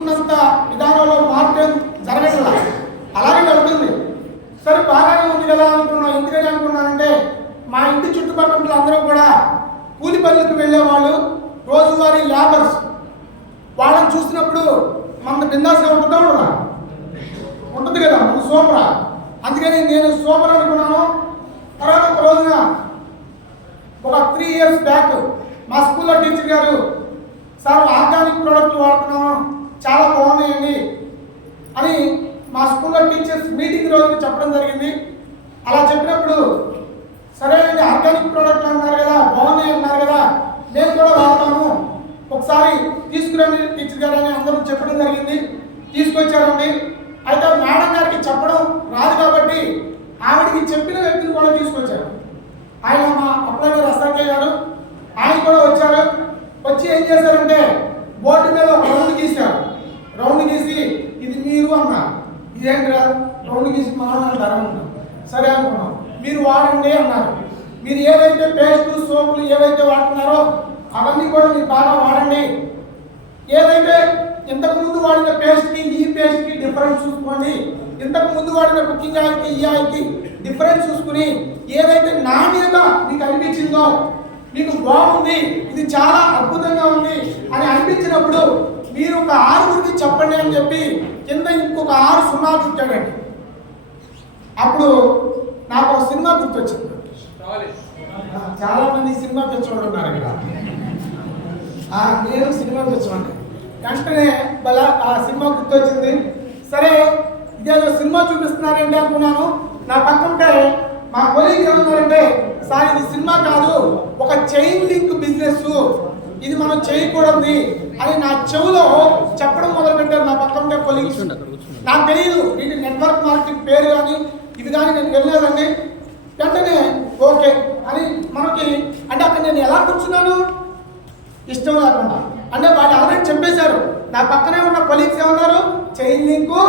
ఉన్నంత విధానంలో మార్పు జరగట్లా, అలాగే జరుగుతుంది. సరే బాగానే ఉంది కదా అనుకున్నాం. ఎందుకని అనుకున్నానంటే మా ఇంటి చుట్టుపక్కల అందరూ కూడా కూలి పనులకు వెళ్ళేవాళ్ళు, రోజువారీ లేబర్స్. వాళ్ళని చూసినప్పుడు మన బిందాస్గా ఉంటుందా ఉండదా? ఉంటుంది కదా, మన సూపరా. అందుకని నేను సూపర్ అనుకున్నాను. తర్వాత ఒక రోజున ఒక 3 years బ్యాక్ మా స్కూల్లో టీచర్ గారు, సార్ ఆర్గానిక్ ప్రోడక్ట్లు వాడుతున్నాము, చాలా బాగున్నాయండి అని మా స్కూల్లో టీచర్స్ మీటింగ్ రోజు చెప్పడం జరిగింది. అలా చెప్పినప్పుడు సరే అండి, ఆర్గానిక్ ప్రోడక్ట్లు అన్నారు కదా, బాగున్నాయి అన్నారు కదా, నేను కూడా వాడతాను, ఒకసారి తీసుకురండి టీచర్ గారు అని అందరూ చెప్పడం జరిగింది. తీసుకొచ్చారండి. అయితే మేడం గారికి చెప్పడం రాదు కాబట్టి ఆవిడికి చెప్పిన వ్యక్తిని కూడా తీసుకొచ్చారు. ఆయన మా అప్లై గారు అసాకే గారు, ఆయన కూడా వచ్చారు. వచ్చి ఏం చేశారంటే బోర్డు మీద ఒక రౌండ్ గీశారు. రౌండ్ గీసి ఇది మీరు అన్నారు. ఇదేంట్రా రౌండ్ గీసి మామూలు ధర ఉన్నాం. సరే అనుకున్నాం. మీరు వాడండి అన్నారు. మీరు ఏవైతే పేస్టు సోపులు ఏవైతే వాడుతున్నారో అవన్నీ కూడా మీరు బాగా వాడండి. ఏదైతే ఇంతకుముందు వాడిన పేస్ట్కి ఈ పేస్ట్కి డిఫరెన్స్ చూసుకోండి. ఇంతకు ముందు వాడిన కుకింగ్ ఆయిల్కి ఈ ఆయిల్కి డిఫరెన్స్ చూసుకుని ఏదైతే నాణ్యత మీకు అనిపించిందో, మీకు బాగుంది, ఇది చాలా అద్భుతంగా ఉంది అని అనిపించినప్పుడు మీరు ఒక 6 చెప్పండి అని చెప్పి కింద ఇంకొక 6 సున్నాలు ఇచ్చాడండి. అప్పుడు నాకు ఒక సినిమా గుర్తొచ్చింది. చాలా మంది సినిమా తెచ్చుకోండి ఉన్నారు ఇక్కడ. నేను సినిమా తెచ్చుకోండి వెంటనే బలా ఆ సినిమా గుర్తొచ్చింది. సరే ఇదేదో సినిమా చూపిస్తున్నారంటే అనుకున్నాను. నా పక్కన మా కొలీగ్ ఏమన్నారంటే, సార్ ఇది సినిమా కాదు, ఒక చైన్ లింక్ బిజినెస్, ఇది మనం చేయకూడదు అని నా చెవులో చెప్పడం మొదలు పెట్టారు నా పక్కన కొలీగ్స్. నాకు తెలియదు వీటి నెట్వర్క్ మార్కెటింగ్ పేరు కానీ ఇది కానీ నేను వెళ్ళలేదండి. వెంటనే ఓకే అని మనకి అంటే అక్కడ నేను ఎలా కూర్చున్నాను ఇష్టం లేకుండా, అంటే వాళ్ళు ఆల్రెడీ చెప్పేశారు. నా పక్కనే ఉన్న కొలీగ్స్ ఏమన్నారు, చైన్ లింకు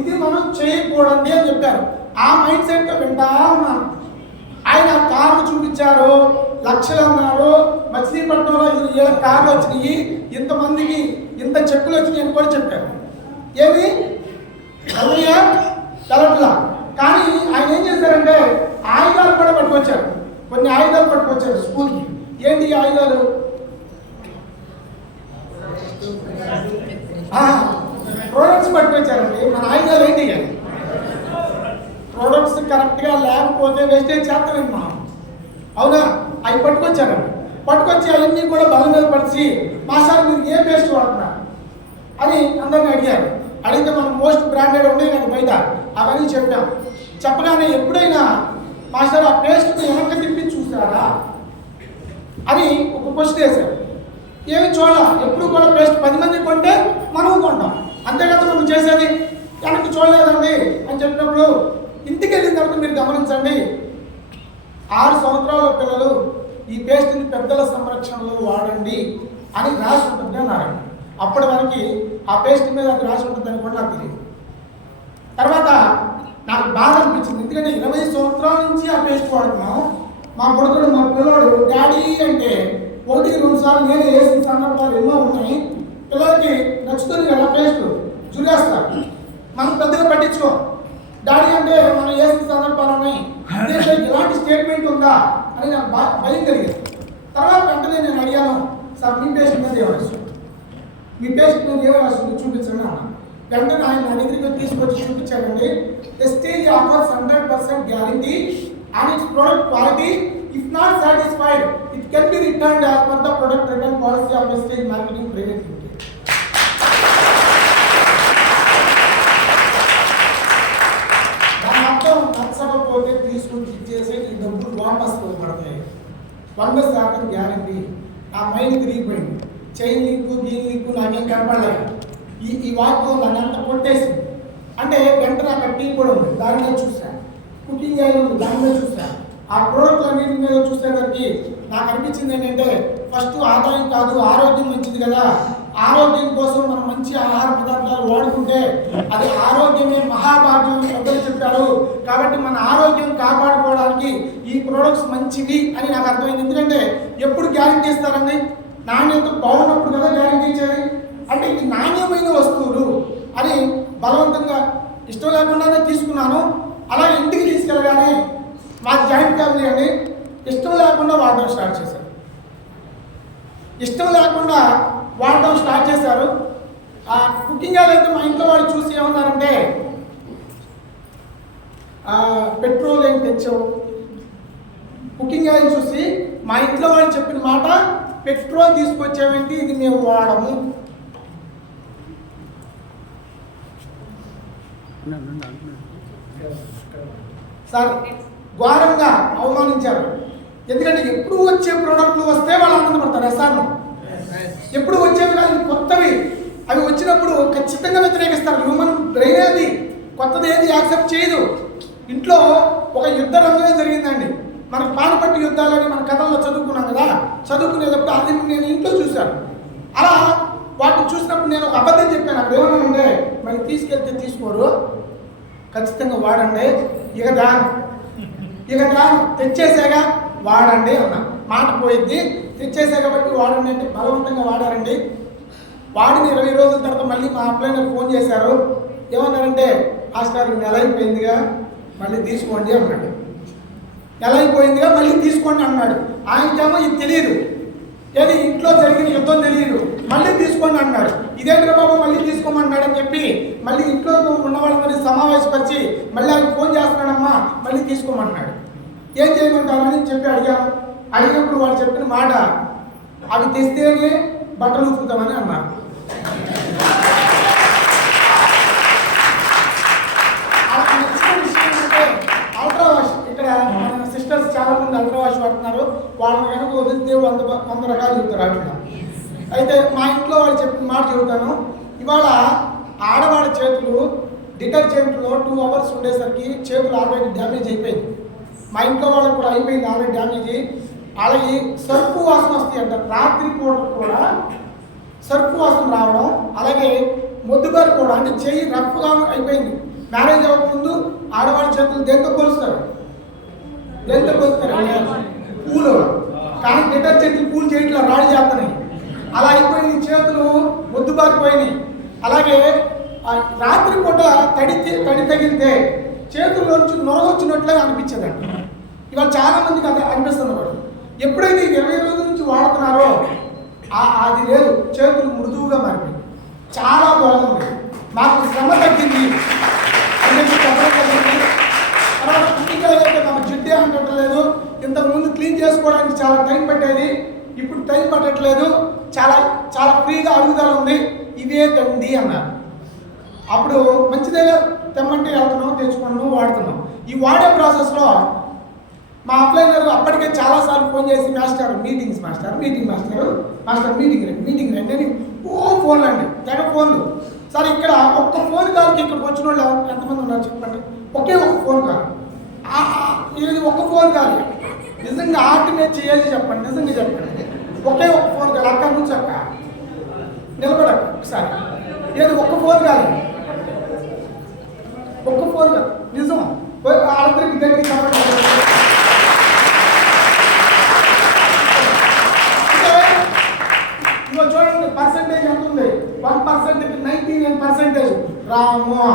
ఇది మనం చేయకూడదు అని చెప్పారు. ఆ మైండ్ సెట్తో వింటా ఉన్నాను. ఆయన కార్లు చూపించారు, లక్షలు అన్నారు, మచిలీపట్నంలో 7 కార్లు వచ్చినాయి, ఇంతమందికి ఇంత చెక్కులు వచ్చినాయి అని కూడా చెప్పారు. ఏమి తెలట్లా. కానీ ఆయన ఏం చేశారంటే ఆయుధాలు కూడా పట్టుకొచ్చారు. కొన్ని ఆయుధాలు పట్టుకొచ్చారు స్కూల్కి. ఏంటి ఆయుధాలు? ప్రోడక్ట్స్ పట్టుకొచ్చారండి. మన ఆయుధాలు ఏంటి? ప్రోడక్ట్స్ కరెక్ట్గా లేకపోతే వేస్టేజ్ చేస్తామని మనం, అవునా? అవి పట్టుకొచ్చారండి. పట్టుకొచ్చి అవన్నీ కూడా బలం మీద పరిచి, మా సార్ మీరు ఏ పేస్ట్ వాడుతున్నారు అని అందరిని అడిగారు. అడిగితే మనం మోస్ట్ బ్రాండెడ్ ఉండే నాకు బయట అవన్నీ చెప్పాం. చెప్పగానే ఎప్పుడైనా మాస్టర్ ఆ పేస్ట్ని వెనక్కి తిప్పి చూస్తారా అని ఒక క్వశ్చన్ వేశారు. ఏమి చూడాల, ఎప్పుడు కూడా పేస్ట్ 10 మంది కొంటే మనం కొంటాం, అంతే కదా మనం చేసేది. వెనక్కి చూడలేదండి అని చెప్పినప్పుడు ఇంటికి వెళ్ళిన తర్వాత మీరు గమనించండి, 6 సంవత్సరాల పిల్లలు ఈ పేస్ట్ని పెద్దల సంరక్షణలో వాడండి అని రాసి ఉంటుంది అన్నారు. అప్పటి వరకు ఆ పేస్ట్ మీద అది రాసి ఉంటుందని కూడా నాకు తెలియదు. తర్వాత నాకు బాగా అనిపించింది, ఎందుకంటే 20 సంవత్సరాల నుంచి ఆ పేస్ట్ వాడుతున్నాం. మా కొడుకుడు మా పిల్లవాడు డాడీ అంటే 1-2 సార్లు నేను వేసిన సందర్భాలు ఎన్నో ఉన్నాయి. పిల్లలకి నచ్చుతుంది కదా పేస్ట్, చూడేస్తారు, మనం పెద్దగా పట్టించుకో. డాడీ అంటే మనం వేసిన సందర్భాలు ఉన్నాయి, ఇలాంటి స్టేట్మెంట్ ఉందా అని నాకు భయం కలిగింది. తర్వాత వెంటనే నేను అడిగాను, సార్ మీ పేస్ట్ మీద ఏమనిస్తుంది, మీ పేస్ట్ మీద ఏమనిస్తుంది చూపించండి అన్న. వెంటనే ఆయన నా దగ్గరికి తీసుకొచ్చి చూపించాడండి. ఎస్టేజ్ offers 100% guarantee and it's product quality. If not satisfied, it can be returned as per the product return policy of Vestige Marketing Private Limited. దాని అర్థం నచ్చకపోతే తీసుకుని ఇచ్చేసి ఈ డబ్బులు వాపస్ పడతాయి. 100% గ్యారంటీ. నా మైండ్ తిరిగిపోయింది. చైన్ లింకు గీన్ లింకు నాకేం కనపడలేదు. ఈ వాక్యం నన్ను అంతా కొట్టేసింది. అంటే వెంటనే అక్కడ టీ కూడా ఉంది, దాని మీద చూసాను. కుకింగ్ ఆయిల్ ఉంది, దాని మీద చూసాను. ఆ ప్రోడక్ట్లు అన్నింటి మీద చూసేసరికి నాకు అనిపించింది ఏంటంటే, ఫస్ట్ ఆదాయం కాదు, ఆరోగ్యం మంచిది కదా. ఆరోగ్యం కోసం మనం మంచి ఆహార పదార్థాలు వాడుకుంటే అది ఆరోగ్యమే మహాభాగ్యం పెద్దలు చెప్పారు. కాబట్టి మన ఆరోగ్యం కాపాడుకోవడానికి ఈ ప్రోడక్ట్స్ మంచివి అని నాకు అర్థమైంది. ఎందుకంటే ఎప్పుడు గ్యారెంటీ ఇస్తారండి? నాణ్యత బాగున్నప్పుడు కదా గ్యారెంటీ ఇచ్చేది. అంటే ఈ నాణ్యమైన వస్తువులు బలవంతంగా ఇష్టం లేకుండానే తీసుకున్నాను. అలాగే ఇంటికి తీసుకెళ్ళగానే మా జాయింట్ ఫ్యామిలీ అండి, ఇష్టం లేకుండా వాడడం స్టార్ట్ చేశారు. ఇష్టం లేకుండా వాడడం స్టార్ట్ చేశారు. ఆ కుకింగ్ ఆయిల్ అయితే మా ఇంట్లో వాళ్ళు చూసి ఏమన్నారంటే, పెట్రోల్ ఏం తెచ్చావు? కుకింగ్ ఆయిల్ చూసి మా ఇంట్లో వాళ్ళు చెప్పిన మాట, పెట్రోల్ తీసుకొచ్చామేంటి, ఇది మేము వాడము. సార్ ఘోరంగా అవమానించారు. ఎందుకంటే ఎప్పుడు వచ్చే ప్రోడక్ట్లు వస్తే వాళ్ళు ఆనందపడతారు. సార్లు ఎప్పుడు వచ్చేవి కాదు, కొత్తవి అవి వచ్చినప్పుడు ఖచ్చితంగా వ్యతిరేకిస్తారు. హ్యూమన్ బ్రెయిన్ అది కొత్తది ఏది యాక్సెప్ట్ చేయదు. ఇంట్లో ఒక యుద్ధ రంగమే జరిగిందండి. మనకు పానిపట్టు యుద్ధాలని మన కథల్లో చదువుకున్నాం కదా, చదువుకునేటప్పుడు అది నేను ఇంట్లో చూశాను. అలా వాటిని చూసినప్పుడు నేను ఒక అబద్ధం చెప్పాను. అక్కడ ఏమన్నానంటే, మరి తీసుకెళ్తే తీసుకోరు, ఖచ్చితంగా వాడండి, ఇక దాని తెచ్చేసాగా వాడండి అన్నా. మాట పోయిద్ది, తెచ్చేసా కాబట్టి వాడండి అంటే బలవంతంగా వాడారండి. వాడిన 20 రోజుల తర్వాత మళ్ళీ మా అప్లైనర్ ఫోన్ చేశారు. ఏమన్నారంటే, మాస్టర్ నెల అయిపోయిందిగా మళ్ళీ తీసుకోండి అన్నాడు. నెల అయిపోయిందిగా మళ్ళీ తీసుకోండి అన్నాడు. ఆయనకేమో ఇది తెలియదు, ఏది ఇంట్లో జరిగిన యుద్ధం తెలియదు. మళ్ళీ తీసుకోండి అన్నాడు. ఇదేంటి బాబు మళ్ళీ తీసుకోమన్నాడు అని చెప్పి మళ్ళీ ఇంట్లో ఉన్న వాళ్ళందరినీ సమావేశపరిచి మళ్ళీ ఆయన ఫోన్ చేస్తున్నాడమ్మా మళ్ళీ తీసుకోమన్నాడు. ఏం చేయమంటారని చెప్పి అడిగాను. అడిగినప్పుడు వాళ్ళు చెప్పిన మాట, అవి తెస్తేనే బట్టలు ఉతుకుతామని అన్నారు. అల్ట్రా వాష్, ఇక్కడ మన సిస్టర్స్ చాలా మంది అల్ట్రా వాష్ వాడుతున్నారు. వాళ్ళని కనుక వదిలితే 100 రకాలు చెప్తారు అట్లా. అయితే మా ఇంట్లో వాళ్ళు చెప్పిన మాట చెబుతాను. ఇవాళ ఆడవాళ్ళ చేతులు డిటర్జెంట్లో 2 అవర్స్ ఉండేసరికి చేతులు ఆల్రెడీ డ్యామేజ్ అయిపోయింది. మా ఇంట్లో వాళ్ళకి కూడా అయిపోయింది ఆల్రెడీ డ్యామేజ్. అలాగే సర్పు వాసన వస్తాయి అంట. రాత్రి పూట కూడా సర్పు వాసన రావడం, అలాగే మొద్దుబారు కూడా, అంటే చెయ్యి రఫ్గా అయిపోయింది. మ్యారేజ్ అవ్వకముందు ఆడవాళ్ళ చేతులు దేంతో కొలుస్తారు పూలు, కానీ డిటర్జెంట్లు పూలు చేయట్లా, రాడి చేస్తున్నాయి. అలా అయిపోయినాయి, చేతులు మొద్దుబారిపోయినాయి. అలాగే రాత్రి పూట తడి తగిలితే చేతుల్లోంచి నొరగొచ్చినట్లుగా అనిపించేదండి. ఇవాళ చాలా మందికి అది అనిపిస్తుంది కూడా. ఎప్పుడైతే 20 రోజుల నుంచి వాడుతున్నారో అది లేదు, చేతులు మృదువుగా మారిపోయింది. చాలా బాగుంది, మాకు శ్రమ తగ్గింది అని చెప్పడం జరిగింది. తర్వాత కుకింగ్ అయితే మాకు జిడ్డే అంటట్లేదు. ఇంతకుముందు క్లీన్ చేసుకోవడానికి చాలా టైం పట్టేది, ఇప్పుడు టైం పట్టట్లేదు, చాలా చాలా ఫ్రీగా అడుగుదల ఉంది, ఇవే తండి అన్నారు. అప్పుడు మంచిదే తెమ్మంటే వెళ్తున్నాం, తెచ్చుకున్నాం, వాడుతున్నాం. ఈ వాడే ప్రాసెస్లో మా అప్లైనర్ అప్పటికే చాలాసార్లు ఫోన్ చేసి, మీటింగ్ రండి అని ఫోన్లు అండి, తెగ ఫోన్లు. సార్ ఇక్కడ ఒక్క ఫోన్ కాల్కి ఇక్కడికి వచ్చిన వాళ్ళు ఎంతమంది ఉన్నారు చెప్పండి? ఒకే ఒక ఫోన్ కాల్. ఇది ఒక్క ఫోన్ కాల్, నిజంగా ఆర్టినేట్ చేయాలి చెప్పండి, నిజంగా చెప్పండి. ఒకే ఒక ఫోన్ కాల్, అక్కడ నుంచి అక్క నిలబడక ఒకసారి, ఏది ఒక్క ఫోన్ కాదు, ఒక్క ఫోన్ కాదు, నిజం. వాళ్ళందరికీ గట్టి కాబట్టి చూడండి పర్సెంటేజ్ ఎంత ఉంది. 1%కి 99% రాము,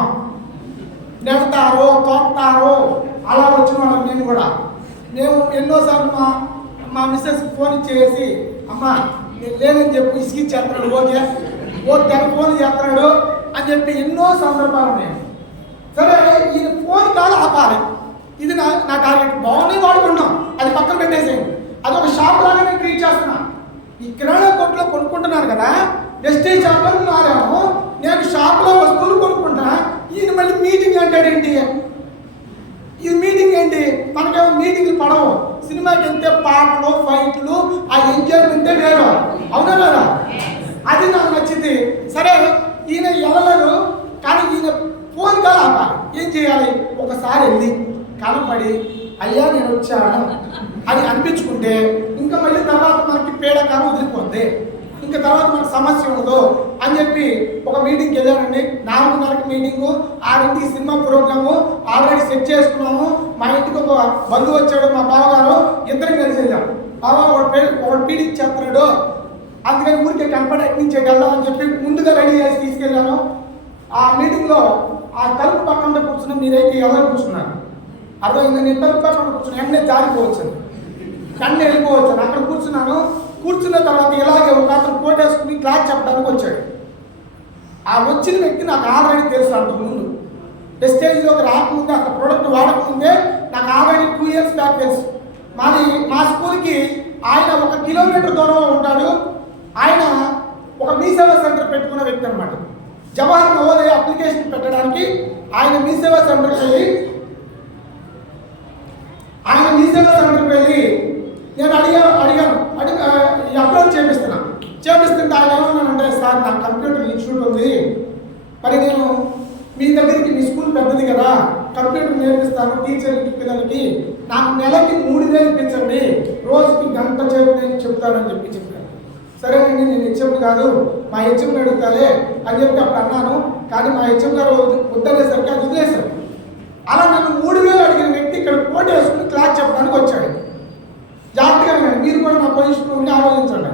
నెడతారు, తోడతారు. అలా వచ్చిన వాళ్ళం నేను కూడా. మేము ఎన్నోసార్లు మా మిస్సెస్కి ఫోన్ ఇచ్చేసి, అమ్మ నేను లేనని చెప్పి ఇసుకిచ్చేస్తున్నాడు, తెగ ఫోన్ చేస్తున్నాడు అని చెప్పి ఎన్నో సందర్భాలు ఉన్నాయి. సరే ఈ ఫోన్ కాల్ ఆపాలి, ఇది నా టార్గెట్. బాగుంది వాడుకున్నాం, అది పక్కన పెట్టేసేయండి. అది ఒక షాప్ లాగా నేను ట్రీట్ చేస్తున్నా. ఈ కిరాణా కొట్లో కొనుక్కుంటున్నాను కదా, వెస్టేజ్ షాప్లో మారాము, నేను షాప్లో వస్తువులు కొనుక్కుంటా, ఈయన మళ్ళీ మీటింగ్ అంటాడేంటి? ఇది మీటింగ్ ఏంటి? మనకేమో మీటింగ్లు పడవు. సినిమాకి వెళ్తే పాటలు, ఫైట్లు, ఆ ఎంజాయ్మెంటే వేరు, అవునా కదా? అది నాకు నచ్చింది. సరే ఈయన వెళ్ళలేరు, కానీ ఈయన ఫోన్ కాల్ ఆపాలి. ఏం చేయాలి? ఒకసారి వెళ్ళి కనపడి, అయ్యా నేను వచ్చాను అని అనిపించుకుంటే ఇంకా మళ్ళీ తర్వాత మనకి పీడకారం వదిలిపోద్ది, ఇంకా తర్వాత మనకు సమస్య ఉండదు అని చెప్పి ఒక మీటింగ్కి వెళ్ళానండి. 4:30కి మీటింగు, 6ంటికి సినిమా ప్రోగ్రాము ఆల్రెడీ సెట్ చేసుకున్నాము. మా ఇంటికి ఒక బంధువు వచ్చాడు, మా బావగారు, ఇద్దరం కలిసి వెళ్ళాము. బావ ఒకటి పీడికి చేస్తున్నాడు, అందుకని ఊరికే కనపడి నుంచి వెళ్దామని చెప్పి ముందుగా రెడీ చేసి తీసుకెళ్ళాను. ఆ మీటింగ్లో ఆ తలుపు పక్కన కూర్చున్న మీరైతే ఎవరు కూర్చున్నారు అర్థమైంది. నేను తలుపు పక్కన కూర్చుని వెంటనే జారిపోవచ్చు, వెంటనే వెళ్ళిపోవచ్చు. అక్కడ కూర్చున్నాను. కూర్చున్న తర్వాత ఇలాగే ఒక అతను కోటేసుకుని క్లాస్ చెప్పడానికి వచ్చాడు. ఆ వచ్చిన వ్యక్తి నాకు ఆల్రెడీ తెలుసు. అంతకుముందు స్టేజ్లోకి రాకముందే అక్కడ ప్రోడక్ట్ వాడకముందే నాకు ఆల్రెడీ 2 years బ్యాక్ తెలుసు. మా స్కూల్కి ఆయన 1 kilometer దూరంలో ఉంటాడు. ఆయన ఒక మీ సేవా సెంటర్ పెట్టుకున్న వ్యక్తి అనమాట. జవహర్ నవోదయ అప్లికేషన్ పెట్టడానికి ఆయన మీ సేవా సెంటర్కి వెళ్ళి నేను అడిగాను అప్లోడ్ చేపిస్తుంటే ఆయన ఏమన్నానంటే, సార్ నాకు కంప్యూటర్ ఇన్స్టిట్యూట్ ఉంది, మరి నేను మీ దగ్గరికి మీ స్కూల్ పెద్దది కదా, కంప్యూటర్ నేర్పిస్తాను టీచర్లకి పిల్లలకి, నాకు నెలకి 3000 ఇప్పించండి, రోజుకి గంట సేపు నేను చెప్తానని చెప్పాను. సరేనండి, నేను హెచ్ఎం కాదు, మా హెచ్ఎంని అడుగుతాలే అని చెప్పి అప్పుడు అన్నాను. కానీ మా హెచ్ఎం గారు వద్దనేసరికి అది వదిలేశారు. అలా నన్ను 3000 అడిగిన వ్యక్తి ఇక్కడ పోటీ వేసుకుని క్లాస్ చెప్పడానికి వచ్చాడు. జాగ్రత్తగా వినండి, మీరు కూడా నా పొజిషన్లో ఉండి ఆలోచించండి.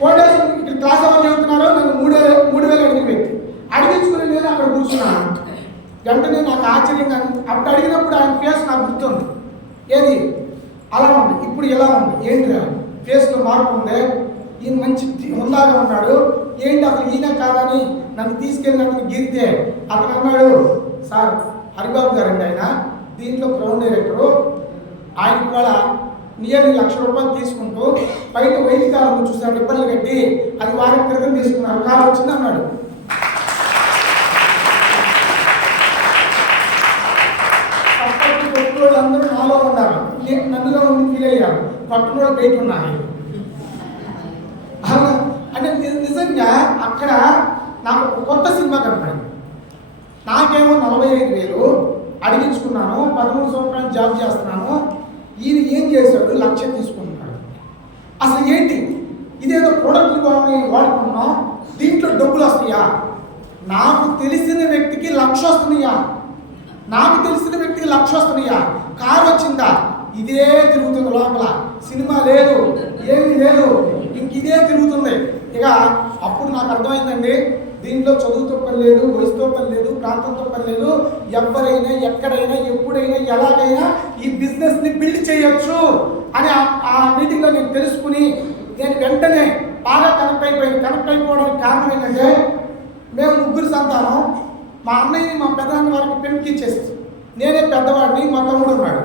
పోటీ వేసుకుని ఇక్కడ క్లాస్ ఎవరు చెబుతున్నారో నన్ను 3000 అడిగిన వ్యక్తి అడిగించుకుని నేను అక్కడ కూర్చున్నాను. వెంటనే నాకు ఆశ్చర్యంగా అప్పుడు అడిగినప్పుడు ఆయన ఫేస్ నాకు గుర్తుంది. ఏది అలా ఉంది, ఇప్పుడు ఎలా ఉంది, ఏంటి ఫేస్లో మార్పు ఉంది, ఈయన మంచి హుందాగా ఉన్నాడు, ఏంటి అసలు ఈయన కాదని నన్ను తీసుకెళ్ళి నన్ను గీరితే అతను అన్నాడు, సార్ హరిబాబు గారండి ఆయన, దీంట్లో గ్రౌండ్ డైరెక్టరు, ఆయన కూడా నియర్లీ ₹1,00,000 తీసుకుంటూ బయట వైద్య కాలం చూసాడు, ఇబ్బందులు కట్టి అది వారం క్రితం తీసుకున్నారు, కారు వచ్చింది అన్నాడు. అందరూ నాలో ఉన్నారు, నన్నుగా ఉండి ఫీల్ అయ్యారు, పట్టులో బయట ఉన్నాయి. అంటే నిజంగా అక్కడ నాకు కొత్త సినిమా కనపడింది. నాకేమో 45,000 అడిగించుకున్నాను, 13 సంవత్సరాలు జాబ్ చేస్తున్నాను, ఈయన ఏం చేశాడు, 1,00,000 తీసుకుంటున్నాడు. అసలు ఏంటి, ఇదేదో ప్రోడక్ట్లు వాడుకుంటున్నాం, దీంట్లో డబ్బులు వస్తాయా, నాకు తెలిసిన వ్యక్తికి 1,00,000 వస్తున్నాయా, నాకు తెలిసిన వ్యక్తికి 1,00,000 వస్తున్నాయా, కారు వచ్చిందా, ఇదే తిరుగుతుంది లోపల, సినిమా లేదు, ఏమీ లేదు, ఇంక ఇదే తిరుగుతుంది. ఇక అప్పుడు నాకు అర్థమైందండి, దీంట్లో చదువుతో పని లేదు, వయసుతో పని లేదు, ప్రాంతంతో పని లేదు, ఎవరైనా ఎక్కడైనా ఎప్పుడైనా ఎలాగైనా ఈ బిజినెస్ని బిల్డ్ చేయొచ్చు అని ఆ మీటింగ్లో నేను తెలుసుకుని నేను వెంటనే బాగా కనెక్ట్ అయిపోవడానికి కారణం ఏంటంటే, మేము 3 సంతానం, మా అన్నయ్యని మా పెద్దనాన్న వారికి పెళ్లికి ఇచ్చేసి నేనే పెద్దవాడిని, మా తమ్ముడు ఉన్నాడు.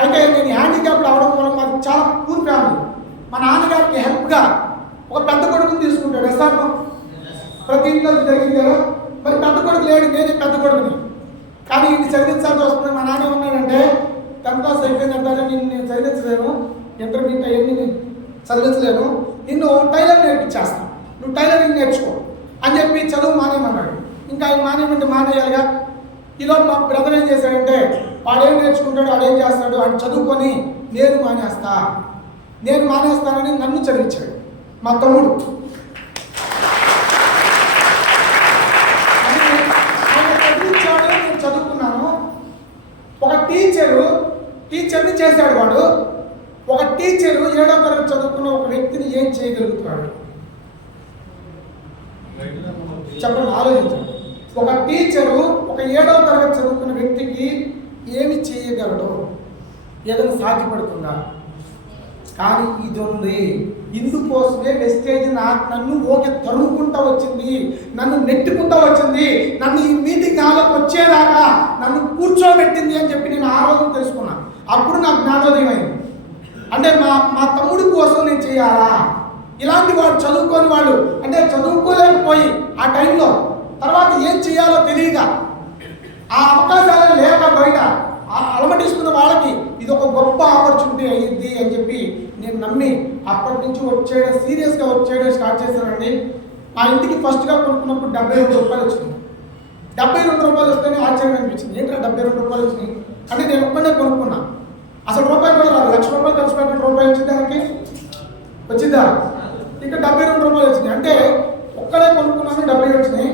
అయితే నేను హ్యాండిక్యాప్డ్ అవడం వల్ల మాకు చాలా పూర్ ఫ్యామిలీ. మా నాన్నగారికి హెల్ప్గా ఒక పెద్ద కొడుకుని తీసుకుంటాడు ఎస్ఆర్లో, ప్రతి ఇంట్లో జరిగింది కదా. మరి పెద్ద కొడుకు లేడు, నేనే పెద్ద కొడుకుని, కానీ ఇంటి చదివించాల్సి వస్తుంది. మా నాన్న ఉన్నాడంటే 10th class అయిపోయిందంటే నేను చదివించలేను, ఇంటర్మీడియట్ అవన్నీ చదివించలేను, నిన్ను టైలర్ నేర్పించేస్తాను, నువ్వు టైలరింగ్ నేర్చుకో అని చెప్పి చదువు మానేయమన్నాడు. ఇంకా ఆయన మానేయమంటే మానేయాలిగా. ఈలో మా బ్రదర్ ఏం చేశాడంటే, వాడేం నేర్చుకుంటాడు, వాడేం చేస్తాడు, వాడు చదువుకొని నేను మానేస్తానని నన్ను చదివించాడు మా తమ్ముడు. ఆయన చదివించాడు, నేను చదువుకున్నాను. ఒక టీచర్ని చేశాడు వాడు. ఒక టీచరు 7వ తరగతి చదువుకున్న ఒక వ్యక్తిని ఏం చేయగలుగుతున్నాడు చెప్పండి, ఆలోచించండి. ఒక టీచరు ఒక 7వ తరగతి చదువుకున్న వ్యక్తికి ఏమి చేయగలడు, ఏదైనా సాధ్యపడుతుందా? కానీ ఇది ఉంది. ఇందుకోసమే వెస్టేజ్ నన్ను తరుముకుంటా వచ్చింది, నన్ను నెట్టుకుంటా వచ్చింది, నన్ను ఈ మీటింగ్ హాల్లోకి వచ్చేదాకా నన్ను కూర్చోబెట్టింది అని చెప్పి నేను ఆ రోజు తెలుసుకున్నాను. అప్పుడు నాకు జ్ఞానోదయం అయింది. అంటే మా తమ్ముడి కోసం నేను చేయాలా? ఇలాంటి వాళ్ళు చదువుకోని వాళ్ళు, అంటే చదువుకోలేకపోయి ఆ టైంలో తర్వాత ఏం చేయాలో తెలియక, ఆ అవకాశాలు లేక బయట అలమటిస్తున్న వాళ్ళకి ఇది ఒక గొప్ప ఆపర్చునిటీ అయ్యింది అని చెప్పి నేను నమ్మి అప్పటి నుంచి సీరియస్గా వచ్చేయడం స్టార్ట్ చేశానండి. మా ఇంటికి ఫస్ట్గా కొనుక్కున్నప్పుడు ₹72 వచ్చింది. ₹72 వస్తేనే ఆశ్చర్యం అనిపించింది, ఏంటంటే ₹72 వచ్చినాయి అంటే నేను ఒక్కడే కొనుక్కున్నా. అసలు రూపాయి కూడా రాదు, ₹1,00,000 ఖర్చు పెట్టిన రూపాయి వచ్చింది, దానికి వచ్చిందా? ఇక్కడ ₹72 వచ్చినాయి. అంటే ఒక్కడే కొనుక్కున్నాను, 70 వచ్చినాయి.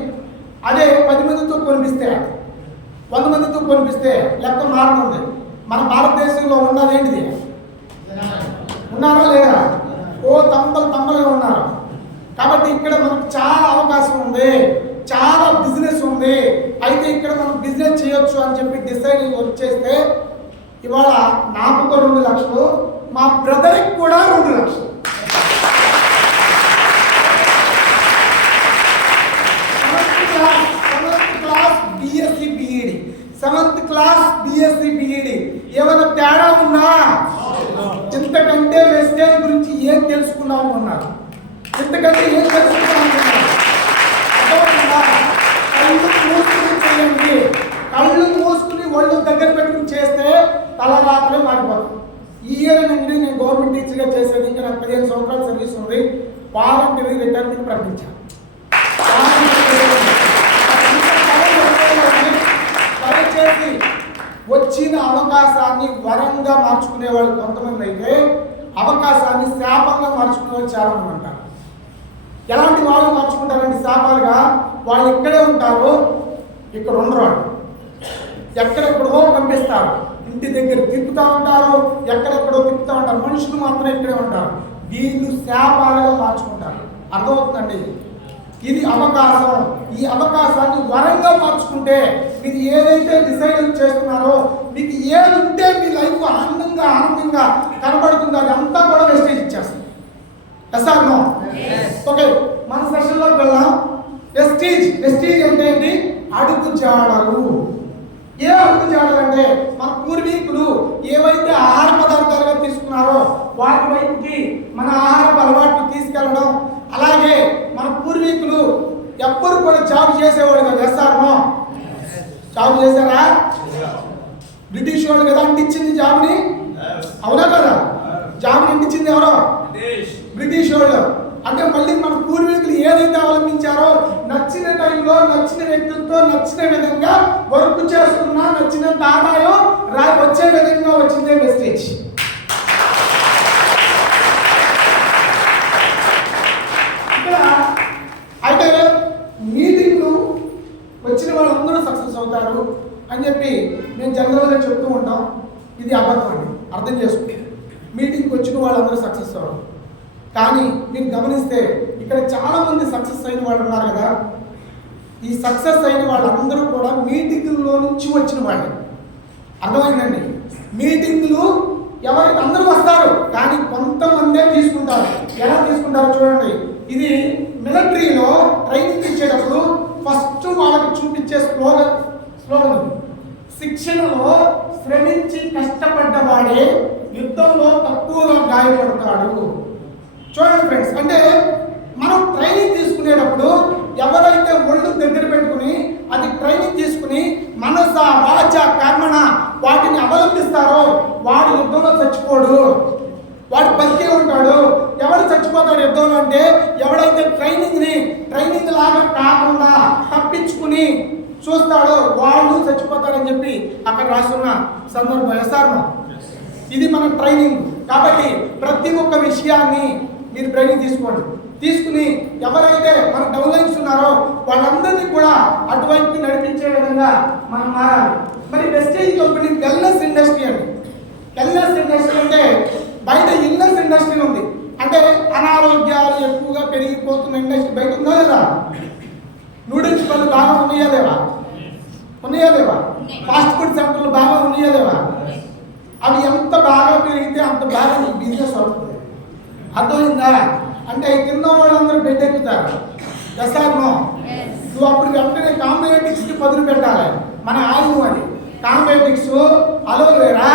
అదే 10 మందితో కొనిపిస్తే, 100 మందితో కొనిపిస్తే లెక్క మారుతుంది. మన భారతదేశంలో ఉన్నది ఏంటిది, ఉన్నారా లేదా? తమ్మలుగా ఉన్నారు. కాబట్టి ఇక్కడ మనకు చాలా అవకాశం ఉంది, చాలా బిజినెస్ ఇక్కడ మనం బిజినెస్ చేయొచ్చు అని చెప్పి డిసైడ్ వచ్చేస్తే ఇవాళ నాకు ఒక 2 లక్షలు, మా బ్రదర్కి కూడా 2 లక్షలు. సెవెంత్ క్లాస్ బిఎస్సి బిఈడి ఏమైనా తేడా ఉన్నా? ఇంతకంటే వెస్టేజ్ గురించి ఏం తెలుసుకున్నాం అన్నారు, ఇంతకంటే ఏం తెలుసుకున్నాం అన్నారు. కళ్ళు మూసుకుని చేయండి, కళ్ళు మూసుకుని ఒళ్ళు దగ్గర పెట్టుకుని చేస్తే తలరాత్రే మారిపోతుంది. ఈ ఇయర్ నుండి నేను గవర్నమెంట్ టీచర్గా చేసేది, ఇంకా నాకు 15 సంవత్సరాల సర్వీస్ ఉంది. వాలంటరీ రిటైర్మెంట్ ప్రకటించాను. వచ్చిన అవకాశాన్ని వరంగా మార్చుకునే వాళ్ళు కొంతమంది అయితే, అవకాశాన్ని శాపంగా మార్చుకునే వాళ్ళు చాలా మంది ఉంటారు. ఎలాంటి వాళ్ళు మార్చుకుంటారండి శాపాలుగా? వాళ్ళు ఇక్కడే ఉంటారు, ఇక్కడ ఉండరు. వాళ్ళు ఎక్కడెక్కడో పంపిస్తారు, ఇంటి దగ్గర తిప్పుతూ ఉంటారు, ఎక్కడెక్కడో తిప్పుతూ ఉంటారు. మనుషులు మాత్రం ఇక్కడే ఉంటారు. వీళ్ళు శాపాలుగా మార్చుకుంటారు. అర్థమవుతుందండి? ఇది అవకాశం. ఈ అవకాశాన్ని వరంగా మార్చుకుంటే మీరు ఏదైతే డిసైడ్ చేస్తున్నారో, మీకు ఏది ఉంటే మీ లైఫ్ ఆనందంగా కనబడుతుందో అది అంతా కూడా వెస్టేజ్ ఇచ్చేస్తుంది. SR no? ఓకే, మన సెషన్లోకి వెళ్దాం. వెస్టేజ్ అంటే ఏంటి? అడుగు జాడలు. ఏ అడుగు జాడలు అంటే మన పూర్వీకులు ఏవైతే ఆహార పదార్థాలుగా తీసుకున్నారో వాటి వైపుకి మన ఆహారపు అలవాట్లు తీసుకెళ్ళడం. అలాగే మన పూర్వీకులు ఎవ్వరు కూడా జాబ్ చేసేవాడు కదా. ఎస్ఆర్నో? జాబ్ చేశారా? బ్రిటిష్ వాళ్ళు కదా అంటించింది జాబ్ని, అవునా కదా? జాబ్ని అంటించింది ఎవరో? బ్రిటిష్ వాళ్ళు. అంటే మళ్ళీ మన పూర్వీకులు ఏదైతే అవలంబించారో, నచ్చిన టైంలో నచ్చిన వ్యక్తులతో నచ్చిన విధంగా వర్క్ చేస్తున్నా నచ్చినంత ఆదాయం వచ్చే విధంగా వచ్చిందే వెస్టేజ్. అయితే మీటింగ్లు వచ్చిన వాళ్ళందరూ సక్సెస్ అవుతారు అని చెప్పి మేము జనరల్గా చెప్తూ ఉంటాం. ఇది అబద్ధం అండి, అర్థం చేసుకుంటే. మీటింగ్కి వచ్చిన వాళ్ళందరూ సక్సెస్ అవ్వరు. కానీ మీరు గమనిస్తే ఇక్కడ చాలామంది సక్సెస్ అయిన వాళ్ళు ఉన్నారు కదా. ఈ సక్సెస్ అయిన వాళ్ళందరూ కూడా మీటింగుల్లో నుంచి వచ్చిన వాళ్ళే. అర్థమైందండి? మీటింగులు ఎవరికి అందరూ వస్తారు, కానీ కొంతమందే తీసుకుంటారు. ఎలా తీసుకుంటారో చూడండి. ఇది మిలిటరీలో ట్రైనింగ్ ఇచ్చేటప్పుడు ఫస్ట్ వాళ్ళకి చూపించే స్లోగన్ శిక్షణలో శ్రమించి కష్టపడ్డవాడే యుద్ధంలో తక్కువగా గాయపడతాడు. చూడండి ఫ్రెండ్స్, అంటే మనం ట్రైనింగ్ తీసుకునేటప్పుడు ఎవరైతే ఒళ్ళు దగ్గర పెట్టుకుని అది ట్రైనింగ్ తీసుకుని మనస వాచ కర్మణ వాటిని అవలంబిస్తారో వాడు యుద్ధంలో చచ్చిపోడు, వాడు బతికే ఉంటాడు. ఎవడు చచ్చిపోతాడు యుద్ధంలో అంటే ఎవడైతే ట్రైనింగ్ లాగా కాకుండా తప్పించుకుని చూస్తాడో వాళ్ళు చచ్చిపోతారని చెప్పి అక్కడ రాస్తున్న సందర్భం. ఎస్ఆర్నో? ఇది మన ట్రైనింగ్. కాబట్టి ప్రతి ఒక్క విషయాన్ని మీరు ట్రైనింగ్ తీసుకుని ఎవరైతే మన డౌన్లైన్స్ ఉన్నారో వాళ్ళందరినీ కూడా అటువైపు నడిపించే విధంగా మనం మారాలి. మరి వెస్టేజ్ కంపెనీ వెల్నెస్ ఇండస్ట్రీ అండి. వెల్నెస్ ఇండస్ట్రీ అంటే బయట ఇల్నెస్ ఇండస్ట్రీ ఉంది, అంటే అనారోగ్యాలు ఎక్కువగా పెరిగిపోతున్న ఇండస్ట్రీ బయట ఉందా లేదా? నూడిల్స్ పనులు బాగా ఉన్నాయా లేవా? ఫాస్ట్ ఫుడ్ సెంటర్లు బాగా ఉన్నాయా లేవా? అవి ఎంత బాగా పెరిగితే అంత బాగా నీ బిజినెస్ అవుతుంది. అర్థమైందా? అంటే తిన్న వాళ్ళందరూ బెడ్ ఎక్కుతారు. ఎస్ఆర్నో? నువ్వు అప్పుడు వెంటనే కాంబయోటిక్స్కి పదులు పెట్టాలి. మన ఆయుధం అది. కాంబయోటిక్స్, అలోవేరా,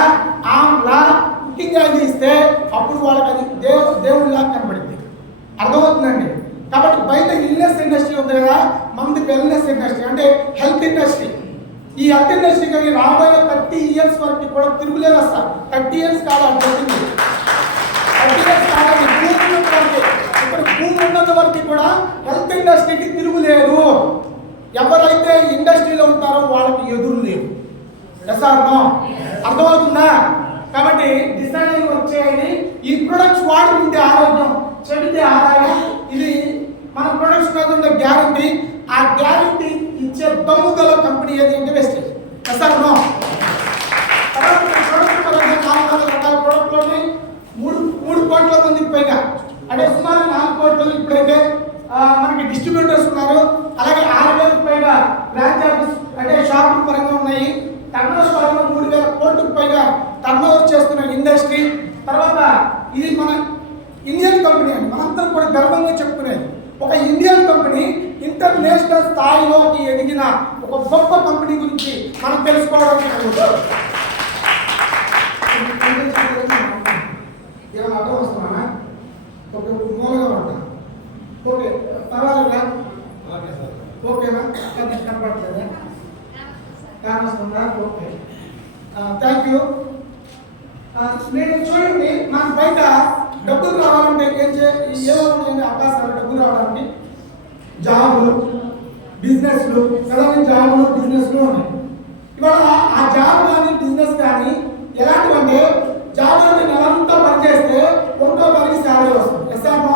ఆమ్లా, కుకింగ్ ఆయిల్ ఇస్తే అప్పుడు వాళ్ళకి అది దేవుళ్ళలా కనబడింది. అర్థమవుతుందండి? కాబట్టి బయట ఇల్నెస్ ఇండస్ట్రీ ఉంది కదా, మనది వెల్నెస్ ఇండస్ట్రీ అంటే హెల్త్ ఇండస్ట్రీ. ఈ హెల్త్ ఇండస్ట్రీ కానీ రాబోయే 30 years వరకు కూడా తిరుగులేదు అసలు. 30 years కాదు, అంటే 30 years కాదండి, ఇక్కడ భూమి ఉన్నంత వరకు కూడా హెల్త్ ఇండస్ట్రీకి తిరుగులేదు. ఎవరైతే ఇండస్ట్రీలో ఉంటారో వాళ్ళకి ఎదురు లేవు. ఎస్ఆర్నో? అర్థమవుతుందా? కాబట్టి డిసైడ్ వచ్చేది ఈ ప్రొడక్ట్స్ వాడుకుంటే ఆరోగ్యం, చెడితే ఆదాయం. ఇది మన ప్రొడక్ట్స్ మీద ఉండే గ్యారంటీ. ఆ గ్యారంటీ ఇచ్చే దమ్ము గల కంపెనీ ఏది అంటే వెస్టేజ్. ఎస్ఆర్నో? ప్రొడక్ట్ పరంగా 400 రకాల ప్రొడక్ట్లోని 3 కోట్ల మందికి పైగా, అంటే సుమారు 4 కోట్లు ఇప్పుడైతే మనకి డిస్ట్రిబ్యూటర్స్ ఉన్నారు. అలాగే 6,000కి పైగా బ్రాంచ్ ఆఫీస్ అంటే షాప్ స్థాయిలోకి ఎదిగిన ఒక గొప్ప కంపెనీ గురించి మనం తెలుసుకోవడానికి ఏమైనా అర్థం వస్తున్నా? ఓకే, మూలగా ఉంటా. ఓకే, పర్వాలేదా? ఓకేనా? కనపడలేదా? కానొస్తుందా? Okay, thank you. నేను చూడండి, మనకు బయట డబ్బులు రావాలంటే ఏమవుతాయండి అవకాశాలు డబ్బులు రావడానికి? జాబులు, బిజినెస్లు కదండి. జాబులు, బిజినెస్లు ఉన్నాయి. ఇవాళ ఆ జాబ్ కానీ బిజినెస్ కానీ ఎలాంటివంటే, జాబ్ అంటే నెలంతా పనిచేస్తే ఒంటో పనికి శాలరీ వస్తుంది. ఎస్ఆర్మో.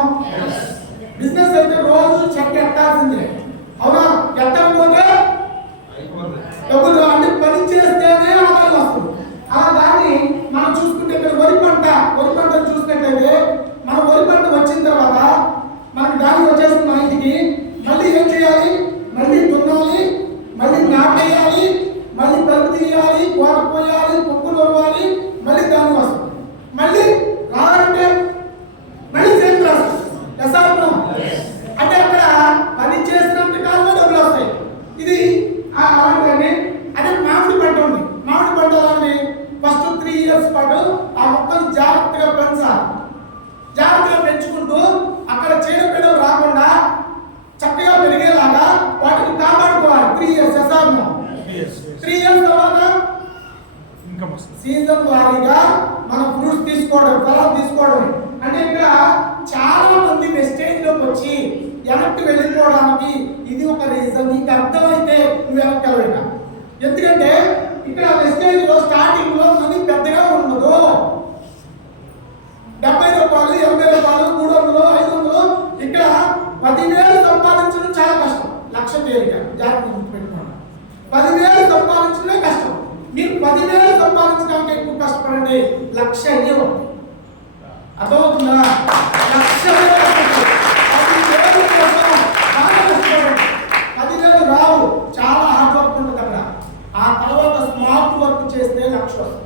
బిజినెస్ అయితే రోజు చెక్ ఎట్టాల్సిందే, అవునా? ఎట్టకపోతే డబ్బులు అంటే పని చేస్తేనే ఆదాయం వస్తుంది. అలా దాన్ని మనం చూసుకుంటే ఇక్కడ వరి పంట చూసినట్లయితే, మన వరి పంట వచ్చిన తర్వాత మనకి దాని వచ్చేసి మన ఇంటికి మళ్ళీ ఏం చేయాలి? మళ్ళీ దున్నాలి, మళ్ళీ నాటేయాలి, మళ్ళీ కలుపు తీయాలి, కోట పోయాలి, కుప్పలు ఇవ్వాలి, మళ్ళీ దాని వస్తుంది. మళ్ళీ రావాలంటే మళ్ళీ సేమ్ ప్రాసెస్. ఎస్ఆర్మో. అంటే అక్కడ పని చేసినంత కాలంలో డబ్బులు వస్తాయి. ఇది అలాంటిదండి. అదే మామిడి పంట ఉంది. మామిడి పంట అలాంటి ఫస్ట్ 3 years పాటు ఆ మొక్కలు జాగ్రత్తగా పెంచాలి. జాగ్రత్తగా పెంచుకుంటూ అక్కడ చీడపీడలు రాకుండా చక్కగా పెరిగేలాగా వాటిని కాపాడుకోవాలి. 3 years. ఎస్ఆర్మో. 3 years తర్వాత సీజన్ వారీగా మనం ఫ్రూట్స్ తీసుకోవడం, ఫలాలు తీసుకోవడం. అంటే ఇక్కడ చాలా మంది వెస్టేజ్ లోకి వచ్చి వెనక్కి వెళ్ళిపోవడానికి ఇది ఒక రీజన్. నీకు అర్థమైతే నువ్వు వెనక్కి వెళ్ళలేక. ఎందుకంటే ఇక్కడ వెస్టేజ్ లో స్టార్టింగ్ లో మనీ పెద్దగా ఉండదు. 70 రూపాయలు, 80 రూపాయలు, 300, 500. ఇక్కడ 10,000 సంపాదించడం చాలా కష్టం. లక్ష తేలిక. జాగ్రత్త గుర్తుపెట్టుకోండి. 10,000 సంపాదించడమే కష్టం. మీరు 10,000 సంపాదించడానికి ఎక్కువ కష్టపడండి. 1,00,000 అయ్యో. అర్థమవుతుందా? 1,00,000 కోసం బాగా కష్టపడండి. 10,000 రావు. చాలా హార్డ్ వర్క్ ఉంటుంది అక్కడ. ఆ తర్వాత స్మార్ట్ వర్క్ చేస్తే 1,00,000 వస్తుంది.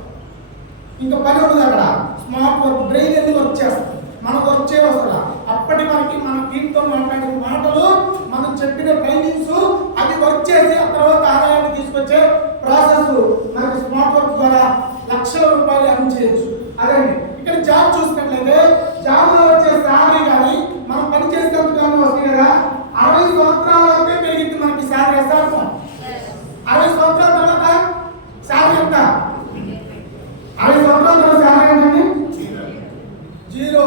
ఇంకా పని ఉండదు అక్కడ. స్మార్ట్ వర్క్, బ్రెయిన్ ఎన్ని వర్క్ చేస్తుంది. మనం వర్క్ చేయవసరా. అప్పటి వరకు మన టీంతో మాట్లాడిన మాటలు, మనం చెప్పిన ట్రైనింగ్స్ అవి వర్క్ చేసి ఆ తర్వాత ఆదాయాన్ని తీసుకొచ్చే ప్రాసెస్ మనకి స్మార్ట్ వర్క్ ద్వారా లక్షల రూపాయలు అర్న్ చేయొచ్చు. అదే ఇక్కడ జాబ్ చూసినట్లయితే, జాబ్ లో వచ్చే శాలరీ కానీ మనం పని చేసినంత కానీ వస్తుంది కదా. 60 సంవత్సరాలకే పెరిగింది మనకి శాలరీ. ఎస్ఆర్మో. 60 సంవత్సరాల తర్వాత శాలరీ ఎంత? 60 సంవత్సరాల తర్వాత శాలరీ ఏంటండి? 0.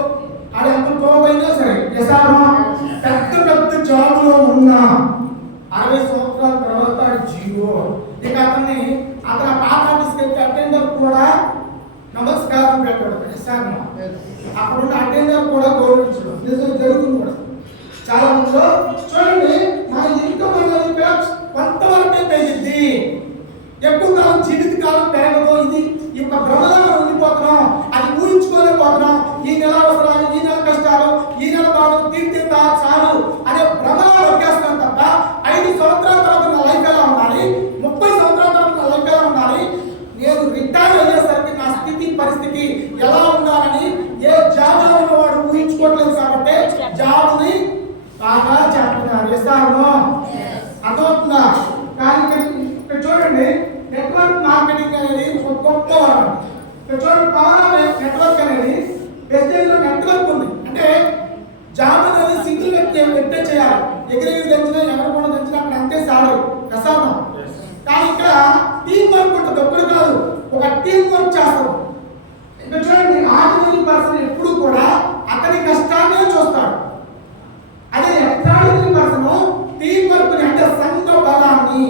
అది ఎంత పోయినా సరే. ఎస్ఆర్మో. పెద్ద జాబులో ఉన్నా 60 సంవత్సరాల తర్వాత 0. ఇక అతని పాత ఆఫీస్కి వెళ్తే అటెండర్ కూడా నమస్కారం పెట్టాడు. ఎస్ఆర్మో. అక్కడున్న అటెండర్ కూడా గౌరవించడం నిజం జరుగుతుంది కూడా చాలా మందిలో. చూడండి, మన ఇన్కమ్ అనేది కొంతవరకే పెరిగింది. ఎక్కువ కాలం జీవిత కాలం పెరగదు. ఇది ఈ యొక్క భ్రమలో మనం ఉండిపోతున్నాం. అది ఊహించుకోలేకపోతున్నాం. ఈ నెల అవసరాలు, ఈ నెల కష్టాలు, ఈ నెల బాధలు తీర్తే చాలు అనే భ్రమలో వర్గేస్తాం తప్ప 5 సంవత్సరాల తర్వాత నా లైఫ్ ఎలా ఉండాలి, 30 సంవత్సరాల తర్వాత నా లైఫ్ ఎలా ఉండాలి, నేను రిటైర్ అయ్యేసరికి నా స్థితి పరిస్థితి ఎలా ఉండాలని ఏ జాబ్లో ఉన్నవాడు ఊహించుకోవట్లేదు. కాబట్టి జాబ్ని బాగా చెప్తున్నారు. ఎస్ఆర్మో. అర్థమవుతుందా? కానీ ఇక్కడ చూడండి, నెట్వర్క్ మార్కెటింగ్ అనేది ఒక గొప్ప వరం. ఇక్కడ చూడండి, పవర్ ఆఫ్ నెట్వర్క్ అనేది వెస్టేజ్ లో నెట్వర్క్ ఉంది. అంటే జాబ్ అనేది సింగిల్ వ్యక్తి ఎట్టే చేయాలి. ఎగిరెగిరి తెచ్చినా, ఎవరు కూడా తెచ్చినా అక్కడ అంతే సాలరీ. ప్రసాదం. కానీ ఇక్కడ టీం వర్క్ ఉంటుంది. ఒక్కడు కాదు, ఒక టీం వర్క్ చేస్తారు. ఇక్కడ చూడండి, ఆర్డినరీ పర్సన్ ఎప్పుడు కూడా అతని కష్టాన్ని చూస్తాడు. అదే ఎక్స్ట్రాడినరీ పర్సన్ టీం వర్క్ ని, అంటే సంఘ బలాన్ని,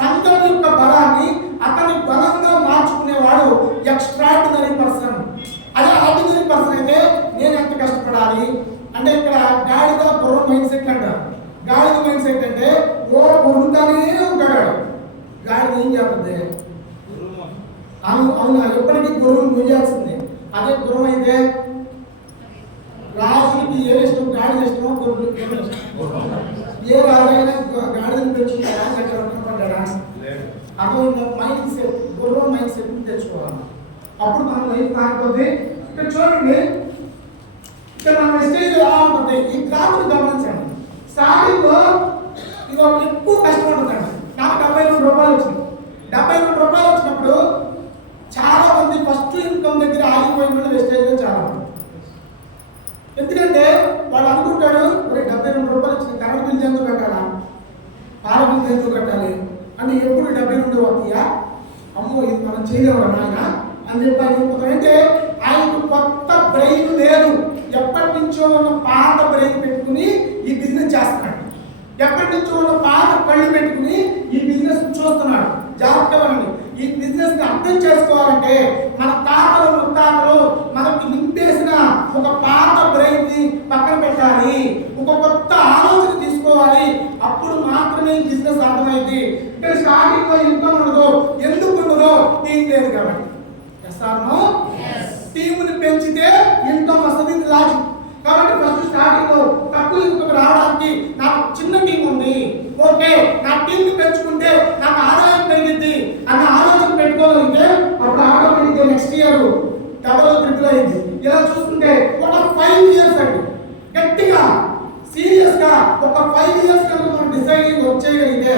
సంఘం యొక్క బలాన్ని అతని బలంగా మార్చుకునేవాడు ఎక్స్ట్రాడినరీ పర్సన్. అదే ఆర్డినరీ పర్సన్ అయితే నేను ఎంత కష్టపడాలి అంటే, ఇక్కడ గాడిద గుర్రం మైండ్ సెట్ అంటారు. గాడిద మైండ్ సెట్ అంటే ఓ గుర్రుతానే ఉంటాడు. గాడిద ఏం చేస్తుంది? అవునా, ఎప్పటికీ గురువుని మొయ్యాల్సిందే. అదే గుర్రం అయితే రాజులకి ఏ ఇష్టం, గాడిద ఇష్టమో గురువులకి ఏ రాజు అయినా గాడిదని పెంచుకుంటారా? అర్థమైందా? మైండ్ సెట్, గుర్రం మైండ్ సెట్ తెచ్చుకోవాలి. అప్పుడు మన లైఫ్ కాకపోతే. ఇక్కడ చూడండి, ఇక్కడ మన స్టేజ్ ఎలా ఉంటుంది. ఈ గ్రాఫ్ని గమనించండి. స్టార్టింగ్ లో ఇదిగో ఎక్కువ కష్టం ఉంటుందండి. నాకు 72 రూపాయలు వచ్చింది. 72 రూపాయలు వచ్చినప్పుడు చాలా మంది ఫస్ట్ ఇన్కమ్ దగ్గర ఆగిపోయిన వేస్టేజ్ చాలా. ఎందుకంటే వాడు అనుకుంటాడు, 72 రూపాయలు వచ్చింది, కరెంట్ బిల్ ఎందుకు కట్టాలా, పాల బిల్ ఎందుకు కట్టాలి అని ఎప్పుడు 72 వస్తాయా, అమ్మో ఇది మనం చేయలేము నాయన అని చెప్పి అనుకుంటారంటే ఆయనకు కొత్త బ్రెయిన్ లేదు. ఎప్పటి నుంచో ఉన్న పాత బ్రెయిన్ పెట్టుకుని ఈ బిజినెస్ చేస్తున్నాడు. ఎప్పటి నుంచో ఉన్న పాత కళ్ళు పెట్టుకుని ఈ బిజినెస్ చూస్తున్నాడు. జాగ్రత్తగా ఈ బిజినెస్ ని అర్థం చేసుకోవాలంటే మన తాతలు ముత్తాతలు మనకి నింపేసిన ఒక పాత బ్రెయిన్ ని పక్కన పెట్టాలి, ఒక కొత్త ఆలోచన తీసుకోవాలి. అప్పుడు మాత్రమే ఈ బిజినెస్ అర్థమైంది. ఇక్కడ స్టార్టింగ్ లో ఇన్కమ్ ఉండదు. ఎందుకు ఉండదు? టీం లేదు కాబట్టి. టీముని పెంచితే ఇన్కమ్ వస్తుంది, లాజిక్. కాబట్టి ఫస్ట్ స్టార్టింగ్ లో తక్కువ ఇన్కమ్ రావడానికి నాకు చిన్న టీం ఉంది, ఓకే నా టీం ని పెంచుకుంటే నాకు ఆదాయం పెరిగింది అన్న ఆలోచన పెట్టుకోగలిగితే అప్పుడు ఆటోమేటిక్గా నెక్స్ట్ ఇయర్ డబల్ ట్రిపుల్ అయింది. ఇలా చూస్తుంటే ఒక 5 years అండి గట్టిగా సీరియస్ గా ఒక 5 years కనుక మనం డిసైడింగ్ వచ్చేయగలిగితే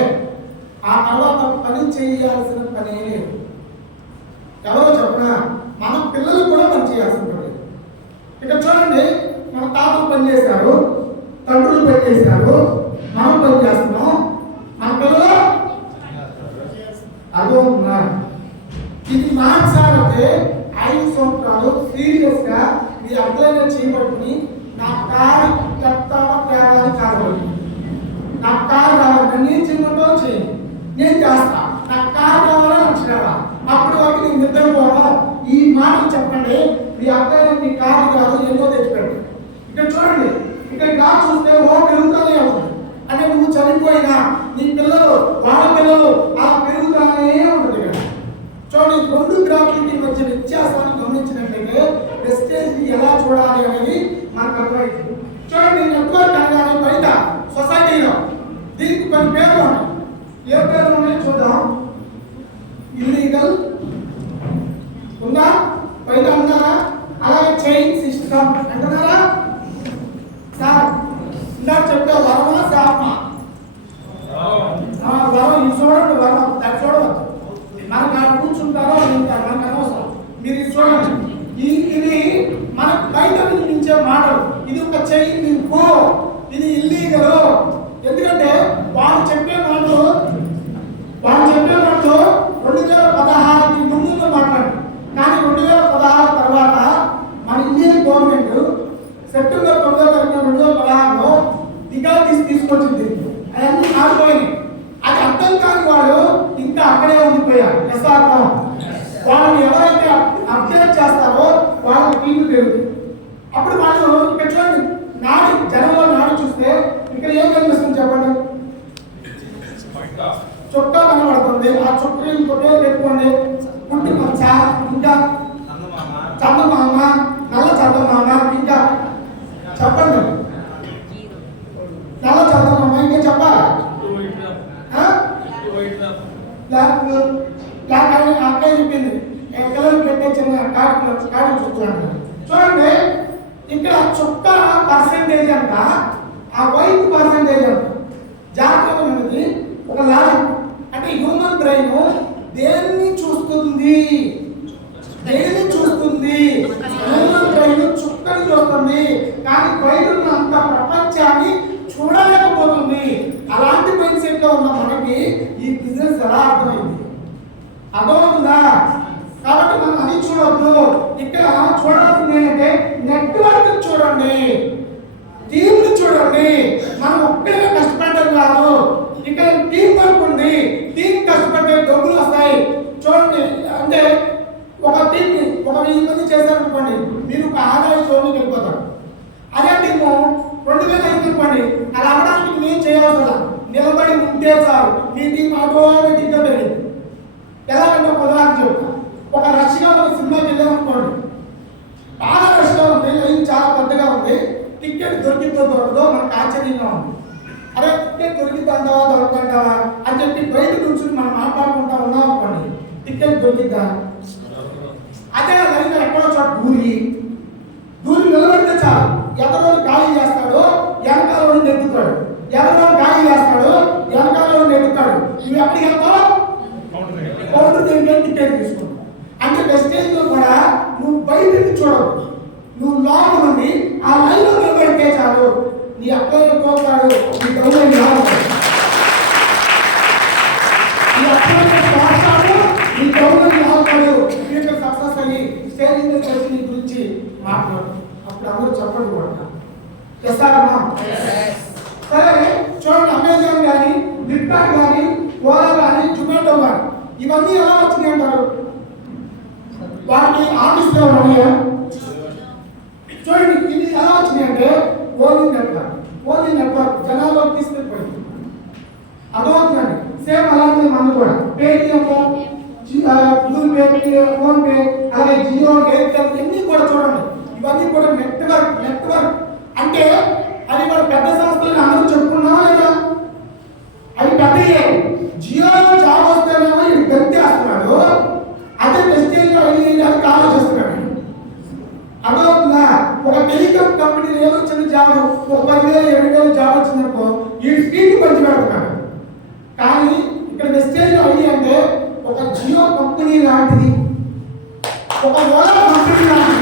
ఆ తర్వాత పని చేయాల్సిన పనే లేదు. ఎవరో చెప్పిన మన పిల్లలు కూడా పని చేయాల్సిన పని. ఇక్కడ చూడండి, మన తాతలు పని చేశారు, తండ్రులు పని చేశారు, మనం పని చేస్తున్నాం, మన పిల్లలు అదో ఉన్నారు. ఇది మార్చాలంటే 5 సంవత్సరాలు సీరియస్ గా మీ అప్లైన చేయబట్టుకుని నా కారు చెప్తావా తేవాలి, కారు నా కారు కావాలి, నేను చేయమంటో చేయండి, నేను చేస్తా, నా కారు కావాలా నచ్చినవా, అప్పుడు వరకు నేను నిద్రపోవడం. ఈ మాటలు చెప్పండి. మీ అబ్బాయి మీ కారు కాదు ఎన్నో తెచ్చిపెట్టండి. ఇక్కడ చూడండి, ఇక్కడ కారు చూస్తే ఓ పెరుగుతానే ఉంటుంది. అంటే నువ్వు చనిపోయినా నీ పిల్లలు వాళ్ళ పిల్లలు అలా పెరుగుతానే ఉంటుంది. ఇక్కడ చూడండి, 2 గ్రాఫ్లకి మధ్య వ్యత్యాసాన్ని గమనించినట్లయితే వెస్టేజ్ ఎలా చూడాలి అనేది మనకు అర్థమైంది. చూడండి, నెట్వర్క్ అనగానే బయట సొసైటీలో దీనికి కొన్ని పేర్లు ఉన్నాయి. ఏ పేర్లు ఉన్నాయో చూద్దాం. ఇల్లీగల్ ఉందా, బయట ఉన్నారా? అలాగే చైన్ సిస్టమ్ అంటున్నారా? సార్ ఇందాక చెప్పే వరమా శాపమా? వరం ఇది చూడండి, వరం దాన్ని చూడవచ్చు. మనకు ఆ కూర్చుంటారో వింటారు, మనకు అనవసరం. మీరు ఇది చూడండి, ఇది మనకు బయట వినిపించే మాటలు. ఇది ఒక చైన్ ఇంకో, ఇది ఇల్లీగల్. ఎందుకంటే వాళ్ళు చెప్పే మాటలు 2016కి ముందు మాట్లాడు. కానీ 2016 తర్వాత మన ఇండియన్ గవర్నమెంట్ సెప్టెంబర్ 9వ తారీఖున 2016లో దిగాలు తీసుకొచ్చింది. అవన్నీ మారిపోయినాయి. అది అర్థం కాని వాళ్ళు ఇంకా అక్కడే ఉండిపోయారు. వాళ్ళని ఎవరైతే అప్డేట్ చేస్తారో వాళ్ళకి టీంలు పెరుగుతుంది. అప్పుడు వాళ్ళు ఇక్కడ చూడండి, నాడు జనంలో నాడు చూస్తే ఇక్కడ ఏం కనిపిస్తుంది చెప్పండి? చొక్కా కనబడుతుంది. ఆ చొక్కా ఇంకో పేరు పెట్టుకోండి, పుట్టి మచ్చ, ఇంకా చందమామ, నల్ల చందమామ, ఇంకా చెప్పండి నల్ల చందమామ, ఇంకా చెప్పాలా? అక్కయ్య చెప్పింది, పిల్లలు పెట్టే చిన్న కార్డు చూస్తున్నాను. చూడండి, ఇక్కడ చొక్క పర్సెంటేజ్ అంట, ఆ వైట్ పర్సెంటేజ్ అంట. జాగ్రత్తగా ఉన్నది ఒక లాజిక్. అంటే హ్యూమన్ బ్రెయిన్ దేన్ని చూస్తుంది? దేన్ని చూస్తుంది? హ్యూమన్ బ్రెయిన్ చుక్కని చూస్తుంది, కానీ బయట అంత ప్రపంచాన్ని చూడలేకపోతుంది. అలాంటి మైండ్ సెట్ లో ఉన్న మనకి ఈ బిజినెస్ ఎలా అర్థమైంది? అర్థమవుతుందా? కాబట్టి మనం అది చూడొద్దు. ఇక్కడ చూడాల్సింది ఏంటంటే నెట్వర్క్ చూడండి, టీమ్ చూడండి. మనం ఒక్కడే కష్టపడడం కాదు, ఇక్కడ టీం వర్క్ ఉంది. టీం కష్టపడితే డబ్బులు వస్తాయి. చూడండి, అంటే ఒక టీం ఒక 1000 మంది చేశారనుకోండి, మీరు ఒక ఆదాయ జోన్కి వెళ్ళిపోతారు. అదే టీము 2000 అనుకోండి, అలా అవ్వడానికి మేము చేయవలసిన నిలబడి ఉంటే చాలు, మీ టీం ఆటోమేటిక్గా పెరిగింది. ఎలాగంటే ఒక ఉదాహరణ చెప్తా. ఒక రష్గా ఒక సినిమాకి వెళ్ళామనుకోండి, బాగా రష్గా ఉంది, లైన్ చాలా పెద్దగా ఉంది, టికెట్ దొరికిందో దొరకదో మనకు ఆశ్చర్యంగా ఉంది. అరే టికెట్ దొరికిద్దంటావా దొరకంటావా అని చెప్పి బయట నుంచి మనం మాట్లాడుకుంటా ఉన్నాం అనుకోండి, టికెట్ దొరికిద్దా? అదే లైన్ ఎక్కడో చోట దూరి నిలబడితే చాలు, ఎవరో ఖాళీ చేస్తాడో వెనకాల నెగ్గుతాడు, ఎవరో ఖాళీ చేస్తాడో సక్సెస్ అయ్యి స్టేజ్ మీద వచ్చి నీ గురించి మాట్లాడు. అప్పుడు అందరూ చెప్పండి కూడా చేస్తారమ్మా. సరే చూడండి, అమెజాన్ కానీ, ఫ్లిప్కార్ట్ కానీ, ఓలా కానీ, జొమాటో కానీ ఇవన్నీ ఎలా వచ్చినాయి అంటారు? వాటికి ఆఫీస్ ఉన్నాయా? చూడండి ఇది ఎలా వచ్చినాయి అంటే ఓన్లీ నెట్వర్క్ జనాల్లో తీసుకెళ్ళిపోయింది. అదవుతుందండి. సేమ్ అలాంటి మనం కూడా Paytm, Google pay, phone pay, అలాగే జియో, ఎయిర్టెల్ ఇవన్నీ కూడా చూడండి, ఇవన్నీ కూడా నెట్వర్క్ అంటే అది కూడా పెద్ద సంస్థలు అందరూ చెప్పుకున్నావా లేదా? అవి పెద్దయే. జియోలో జాబ్ వస్తేనేమో ఇది గంతేస్తున్నాడు, అదే వెస్టేజ్లో అది ఆలోచిస్తున్నాడు. అదవుతుందా? ఒక టెలికాం కంపెనీలో ఏదో చిన్న జాబ్, ఒక 10,000 7,000 జాబ్ వచ్చిందనుకో ఈ స్పీడ్ పంచి పెడుతున్నాడు. కానీ ఇక్కడ వెస్టేజ్ ఐడి అంటే ఒక జియో కంపెనీ లాంటిది, ఒక ఓలా కంపెనీ లాంటిది,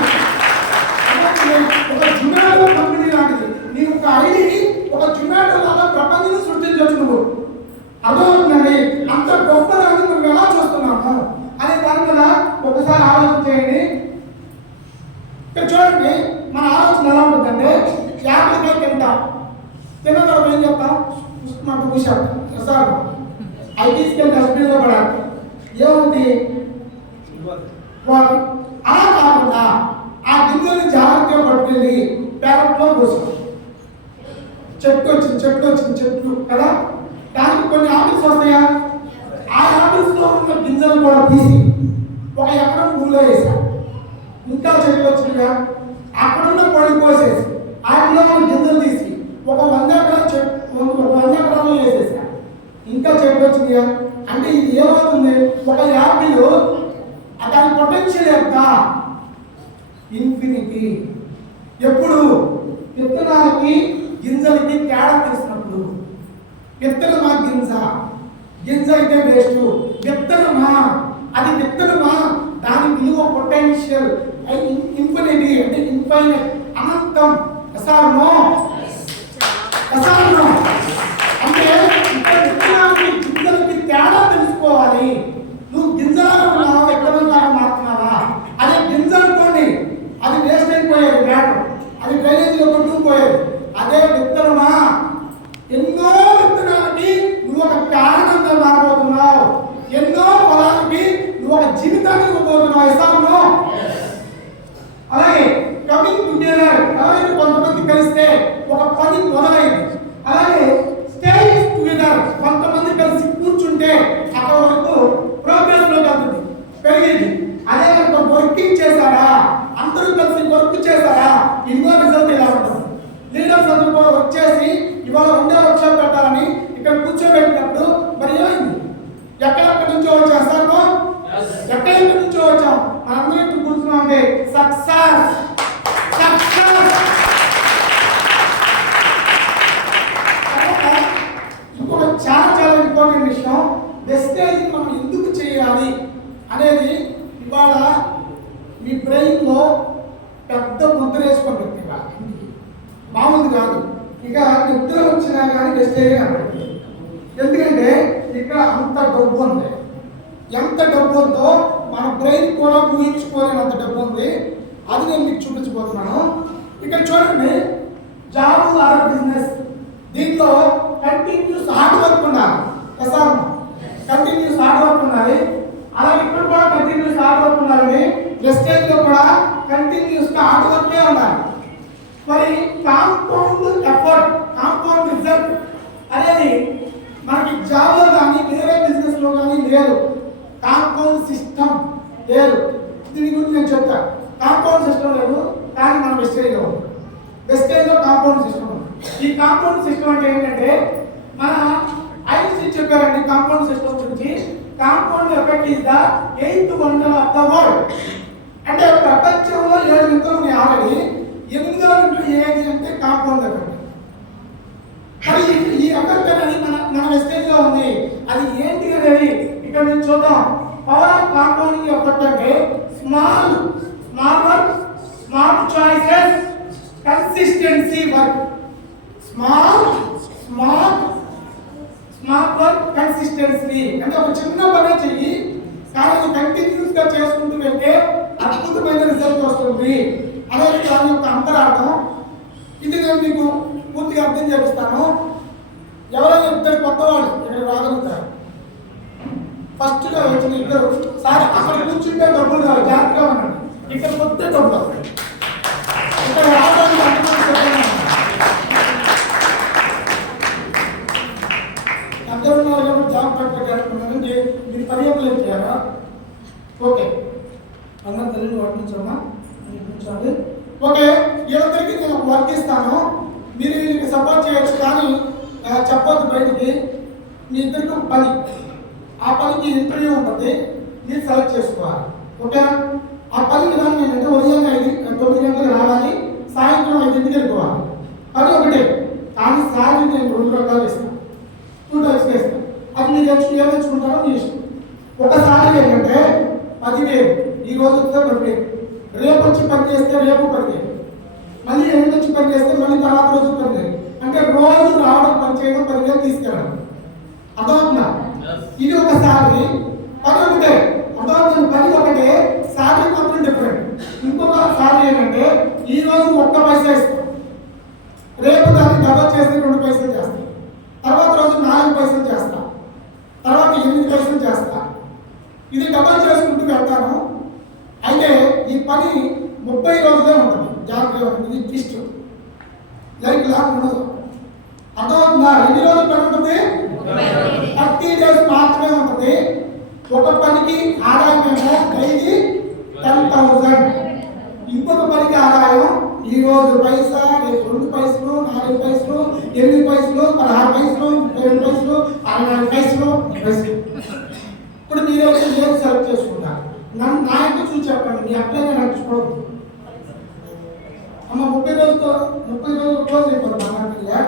ఒక జొమాటో కంపెనీ లాంటిది. నీ ఒక ఐడి ఒక జొమాటో లాగా ప్రపంచాన్ని సృష్టించవచ్చు నువ్వు. అదవుతుందండి. అంత గొప్పదాన్ని నువ్వు ఎలా చూస్తున్నాము అనే దాని మీద ఒకసారి ఆలోచన చేయండి. ఇక్కడ చూడండి, మన ఆలోచన ఎలా ఉంటుందంటే యాపిల్కాయ తిన్న తర్వాత ఏం చెప్తాం? మాకు విషయం సార్ అవి తీసుకెళ్ళి డస్ట్బిన్లో పడాలి. ఏముంది వాళ్ళు అలా కాకుండా ఆ గింజల్ని జాగ్రత్తగా పట్టుకెళ్ళి పేపర్లో పోసాం. చెట్లు కదా, దానికి కొన్ని ఆపిల్స్ వస్తాయా? ఆ ఆపిల్స్ లో ఉన్న గింజలు కూడా తీసి ఒక ఎకరం భూమిలో వేసా. ఇంకా చెట్లు వచ్చినాయా? అక్కడున్న పొడి పోసేసి వాటిలో ఉన్న గింజలు తీసి ఒక 100 ఎకరాలు వేసేసా. ఇంకా చెట్లు వచ్చినాయా? అంటే ఇది ఏమవుతుంది? ఒక యాపిల్ దాని పొటెన్షియల్ ఎంత? ఇన్ఫినిటీ. ఎప్పుడు? విత్తనాలకి గింజలకి తేడా తెలిసినప్పుడు. విత్తనమా గింజ అయితే వేస్ట్, విత్తనమా అది విత్తనమా, దాని విలువ పొటెన్షియల్ ఇన్ఫినిటీ అంటే ఇన్ఫైనైట్, అనంతం. ఎసార్నో అంటే విత్తనాలకి గింజలకి తేడా తెలుసుకోవాలి. నువ్వు గింజలాగా ఉన్నావా, విత్తనంలాగా మారుతున్నావా? అదే గింజ అనుకోండి, అది వేస్ట్ అయిపోయేది, మ్యాటర్ అది డ్రైనేజీలో కొట్టుకుపోయేది. అదే విత్తనమా, ఎన్నో విత్తనాలకి నువ్వు ఒక కారణంగా మారబోతున్నావు, ఎన్నో పొలాలకి నువ్వు ఒక జీవితాన్ని ఇవ్వబోతున్నావు. ఇస్తాను. అలాగే కమింగ్ టుగెదర్, అలాగే కొంతమంది కలిస్తే ఒక పని మొదలైంది. అలాగే స్టేయింగ్ టుగెదర్, కొంతమంది కలిసి కూర్చుంటే అక్కడ వరకు ప్రోగ్రెస్ లో వెళ్తుంది, పెరిగింది. అదే వర్కింగ్ చేశారా, అందరూ కలిసి వర్క్ చేశారా, ఇదిగో రిజల్ట్ ఇలా ఉంటుంది. లీడర్స్ అందరూ కూడా వచ్చేసి ఇవాళ ఉండే వర్క్షాప్ పెట్టాలని ఇక్కడ కూర్చోబెట్టినప్పుడు మరి ఏమైంది? ఎక్కడెక్కడి నుంచో వచ్చేస్తారో, ఎక్కడెక్కడి నుంచో వచ్చాం, మనందరూ ఇప్పుడు కూర్చున్నాం అంటే సక్సెస్. ఇంకొక చాలా ఇంపార్టెంట్ విషయం, వెస్టేజ్ మనం ఎందుకు చేయాలి అనేది ఇవాళ మీ బ్రెయిన్లో పెద్ద ముద్ర వేసుకుంటుంది. మామూలు కాదు, ఇక నిద్ర వచ్చినా కానీ వెస్టేజ్ కనబడుతుంది. ఎందుకంటే ఇక్కడ అంత డబ్బు ఉంది. ఎంత డబ్బు ఉందో మన బ్రెయిన్ కూడా ఊహించుకోలేనంత డబ్బు ఉంది. అది నేను మీకు చూపించబోతున్నాను. ఇక్కడ చూడండి, జాబ్ ఆర్ బిజినెస్, దీంట్లో కంటిన్యూస్ హార్డ్ వర్క్ ఉండాలి. కంటిన్యూస్ హార్డ్ వర్క్ ఉండాలి. అలాగే ఇక్కడ కూడా కంటిన్యూస్ హార్డ్ వర్క్ ఉండాలని, వెస్టేజ్ లో కూడా కంటిన్యూస్ గా హార్డ్ వర్కే ఉండాలి. మరి కాంపౌండ్ ఎఫర్ట్, కాంపౌండ్ రిజల్ట్ అనేది మనకి జాబ్ లో కానీ వేరే బిజినెస్ లో కానీ లేదు. కాంపౌండ్ సిస్టమ్ లేదు. దీని గురించి నేను చెప్తాను. కాంపౌండ్ సిస్టమ్ లేదు, కానీ మనం వెస్టేజ్ లో కాంపౌండ్ సిస్టమ్ ఉంది. ఈ కాంపౌండ్ సిస్టమ్ అంటే ఏంటంటే, మన ఐన్స్టీన్ చెప్పారండి కాంపౌండ్ సిస్టమ్ గురించి. Compound effect is the 8th wonder of the world. అంటే ప్రపంచంలో 7 వింతలు ఉన్నాయి ఆల్రెడీ. 8వ వింత ఏది అంటే కాంపౌండ్ ఎఫెక్ట్. మరి ఈ ఎఫెక్ట్ అనేది మన వెస్టేజ్ లో ఉంది. అది ఏంటి అనేది ఇక్కడ నేను చూద్దాం. పవర్ ఆఫ్ కాంపౌండింగ్ ఎఫెక్ట్ అంటే small work, small choices, consistency work. Small work, consistency అంటే ఒక చిన్న పని చెయ్యి, కానీ కంటిన్యూస్ గా చేసుకుంటూ వెళ్తే అద్భుతమైన రిజల్ట్ వస్తుంది అనేది దాని యొక్క అంతరార్థం. ఇది నేను మీకు పూర్తిగా అర్థం చేపిస్తాను. ఎవరైనా ఇద్దరు కొత్త వాళ్ళు ఇక్కడ రాగలుగుతారు. ఫస్ట్గా వచ్చిన ఇద్దరు సార్ అక్కడ కూర్చుంటే డబ్బులు కాదు, జాగ్రత్తగా ఉండండి. ఇక్కడ కొత్త డబ్బులు వస్తాయి. ఇక్కడ రావడానికి అందరూ ఉన్నారు కాబట్టి జాగ్రత్త పెట్టారనుకున్నారండి. మీరు పర్యాటలు ఏం చేయాలా? ఓకే, అందరూ తల్లి వర్తించమ్మా, కూర్చోండి. ఓకే, వీళ్ళందరికీ నేను ఒక వర్క్ ఇస్తాను. మీరు వీళ్ళకి సపోర్ట్ చేయొచ్చు, కానీ చెప్పొద్దు బయటికి. మీ ఇద్దరికి ఒక పని, ఆ పనికి ఇంటర్వ్యూ ఉంటుంది, మీరు సెలెక్ట్ చేసుకోవాలి. ఓకేనా? ఆ పని విధానం ఏంటంటే ఉదయం 9 గంటలకు రావాలి, సాయంత్రం 5 వెళ్ళిపోవాలి. పని ఒకటే, కానీ సాయంత్రం నేను 2 రకాలు ఇస్తాను, 2 టైప్స్ ఇస్తాను. అది మీరు ఏమేసుకుంటారో మీ ఇష్టం. ఒకసారి ఏంటంటే 10,000 ఈ రోజు వస్తే 10,000, రేపు వచ్చి పని చేస్తే రేపు 10,000, మళ్ళీ ఎన్ని వచ్చి పని చేస్తే మళ్ళీ తర్వాత రోజు 10,000. అంటే రోజు రావడం, పని చేయడం, 10,000 తీసుకెళ్ళడం. అర్థమవుతుందా? ఇది ఒకసారి పని ఒకటే, అర్థమవుతుంది. పని ఒకటే, సాలరీ మాత్రం డిఫరెంట్. ఇంకొక సాలరీ ఏంటంటే ఈ రోజు 1 పైసా ఇస్తాం, రేపు దాన్ని డబల్ చేసి 2 పైసలు చేస్తాం, తర్వాత రోజు 4 పైసలు చేస్తాం, తర్వాత 8 పైసలు చేస్తా. ఇది డబల్ చేసుకుంటూ వెళ్తాను. అయితే ఈ పని 30 రోజులే ఉంటుంది. జాగ్రత్తగా ఉంటుంది, ఇది ట్విస్ట్. లైక్ లాగా ఉండదు. అర్థమవుతుందా? ఎన్ని రోజులు పని ఉంటుంది? 30 డేస్ మాత్రమే ఉంటుంది. ఒక పనికి ఆదాయం ఏమో డైలీ 10,000. ఇంకొక పనికి ఆదాయం ఈ రోజు పైసా, రేపు 2 పైసలు, 4 పైసలు, 8 పైసలు, 16 పైసలు, 32 పైసలు, 64 పైసలు, 10 పైసలు. ఇప్పుడు మీరు ఏం సెలెక్ట్ చేసుకుంటారు? నా యొక్క చూసి చెప్పండి. మీ అప్లైగా నడుచుకోవద్దు అమ్మ. 30 రోజులు క్లోజ్ అయిపోతుంది అన్నట్టుగా.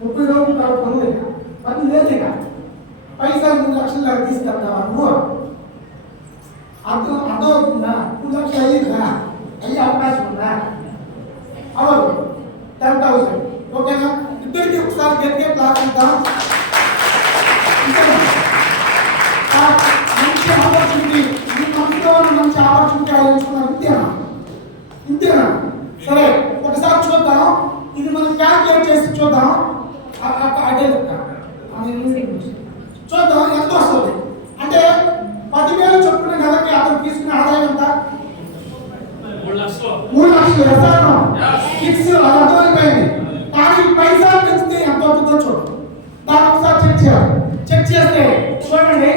30 రోజులు తర్వాత పని లేదు. ఇక పైసలు 3 లక్షలు దాకా తీసుకెళ్తావా నువ్వు? అర్థమవుతుందా? 2 లక్షలు అయ్యే అవకాశం ఉందా? అవరు 10,000. ఓకేనా? ఇద్దరికి ఒకసారి గట్టిగా క్లాస్ ఇద్దాం. మంచి ఆపర్చునిటీ, మీ మనసులో మంచి ఆపర్చునిటీ ఆలోచించుకున్నారు. ఇంతేనా? సరే, ఒకసారి చూద్దాం. ఇది మనం క్యాల్కులేట్ చేసి చూద్దాం. అదే చూద్దాం ఎంత వస్తుంది. అంటే 10,000 చొప్పున నెలకి అతను తీసుకునే ఆదాయం ఎంత? 3 లక్షలు. ఫిక్స్, అది అర్థమైపోయింది. కానీ పైసలు పెంచితే ఎంత అవుతుందో చూడండి. దాన్ని ఒకసారి చెక్ చేయాలి. చెక్ చేస్తే చూడండి,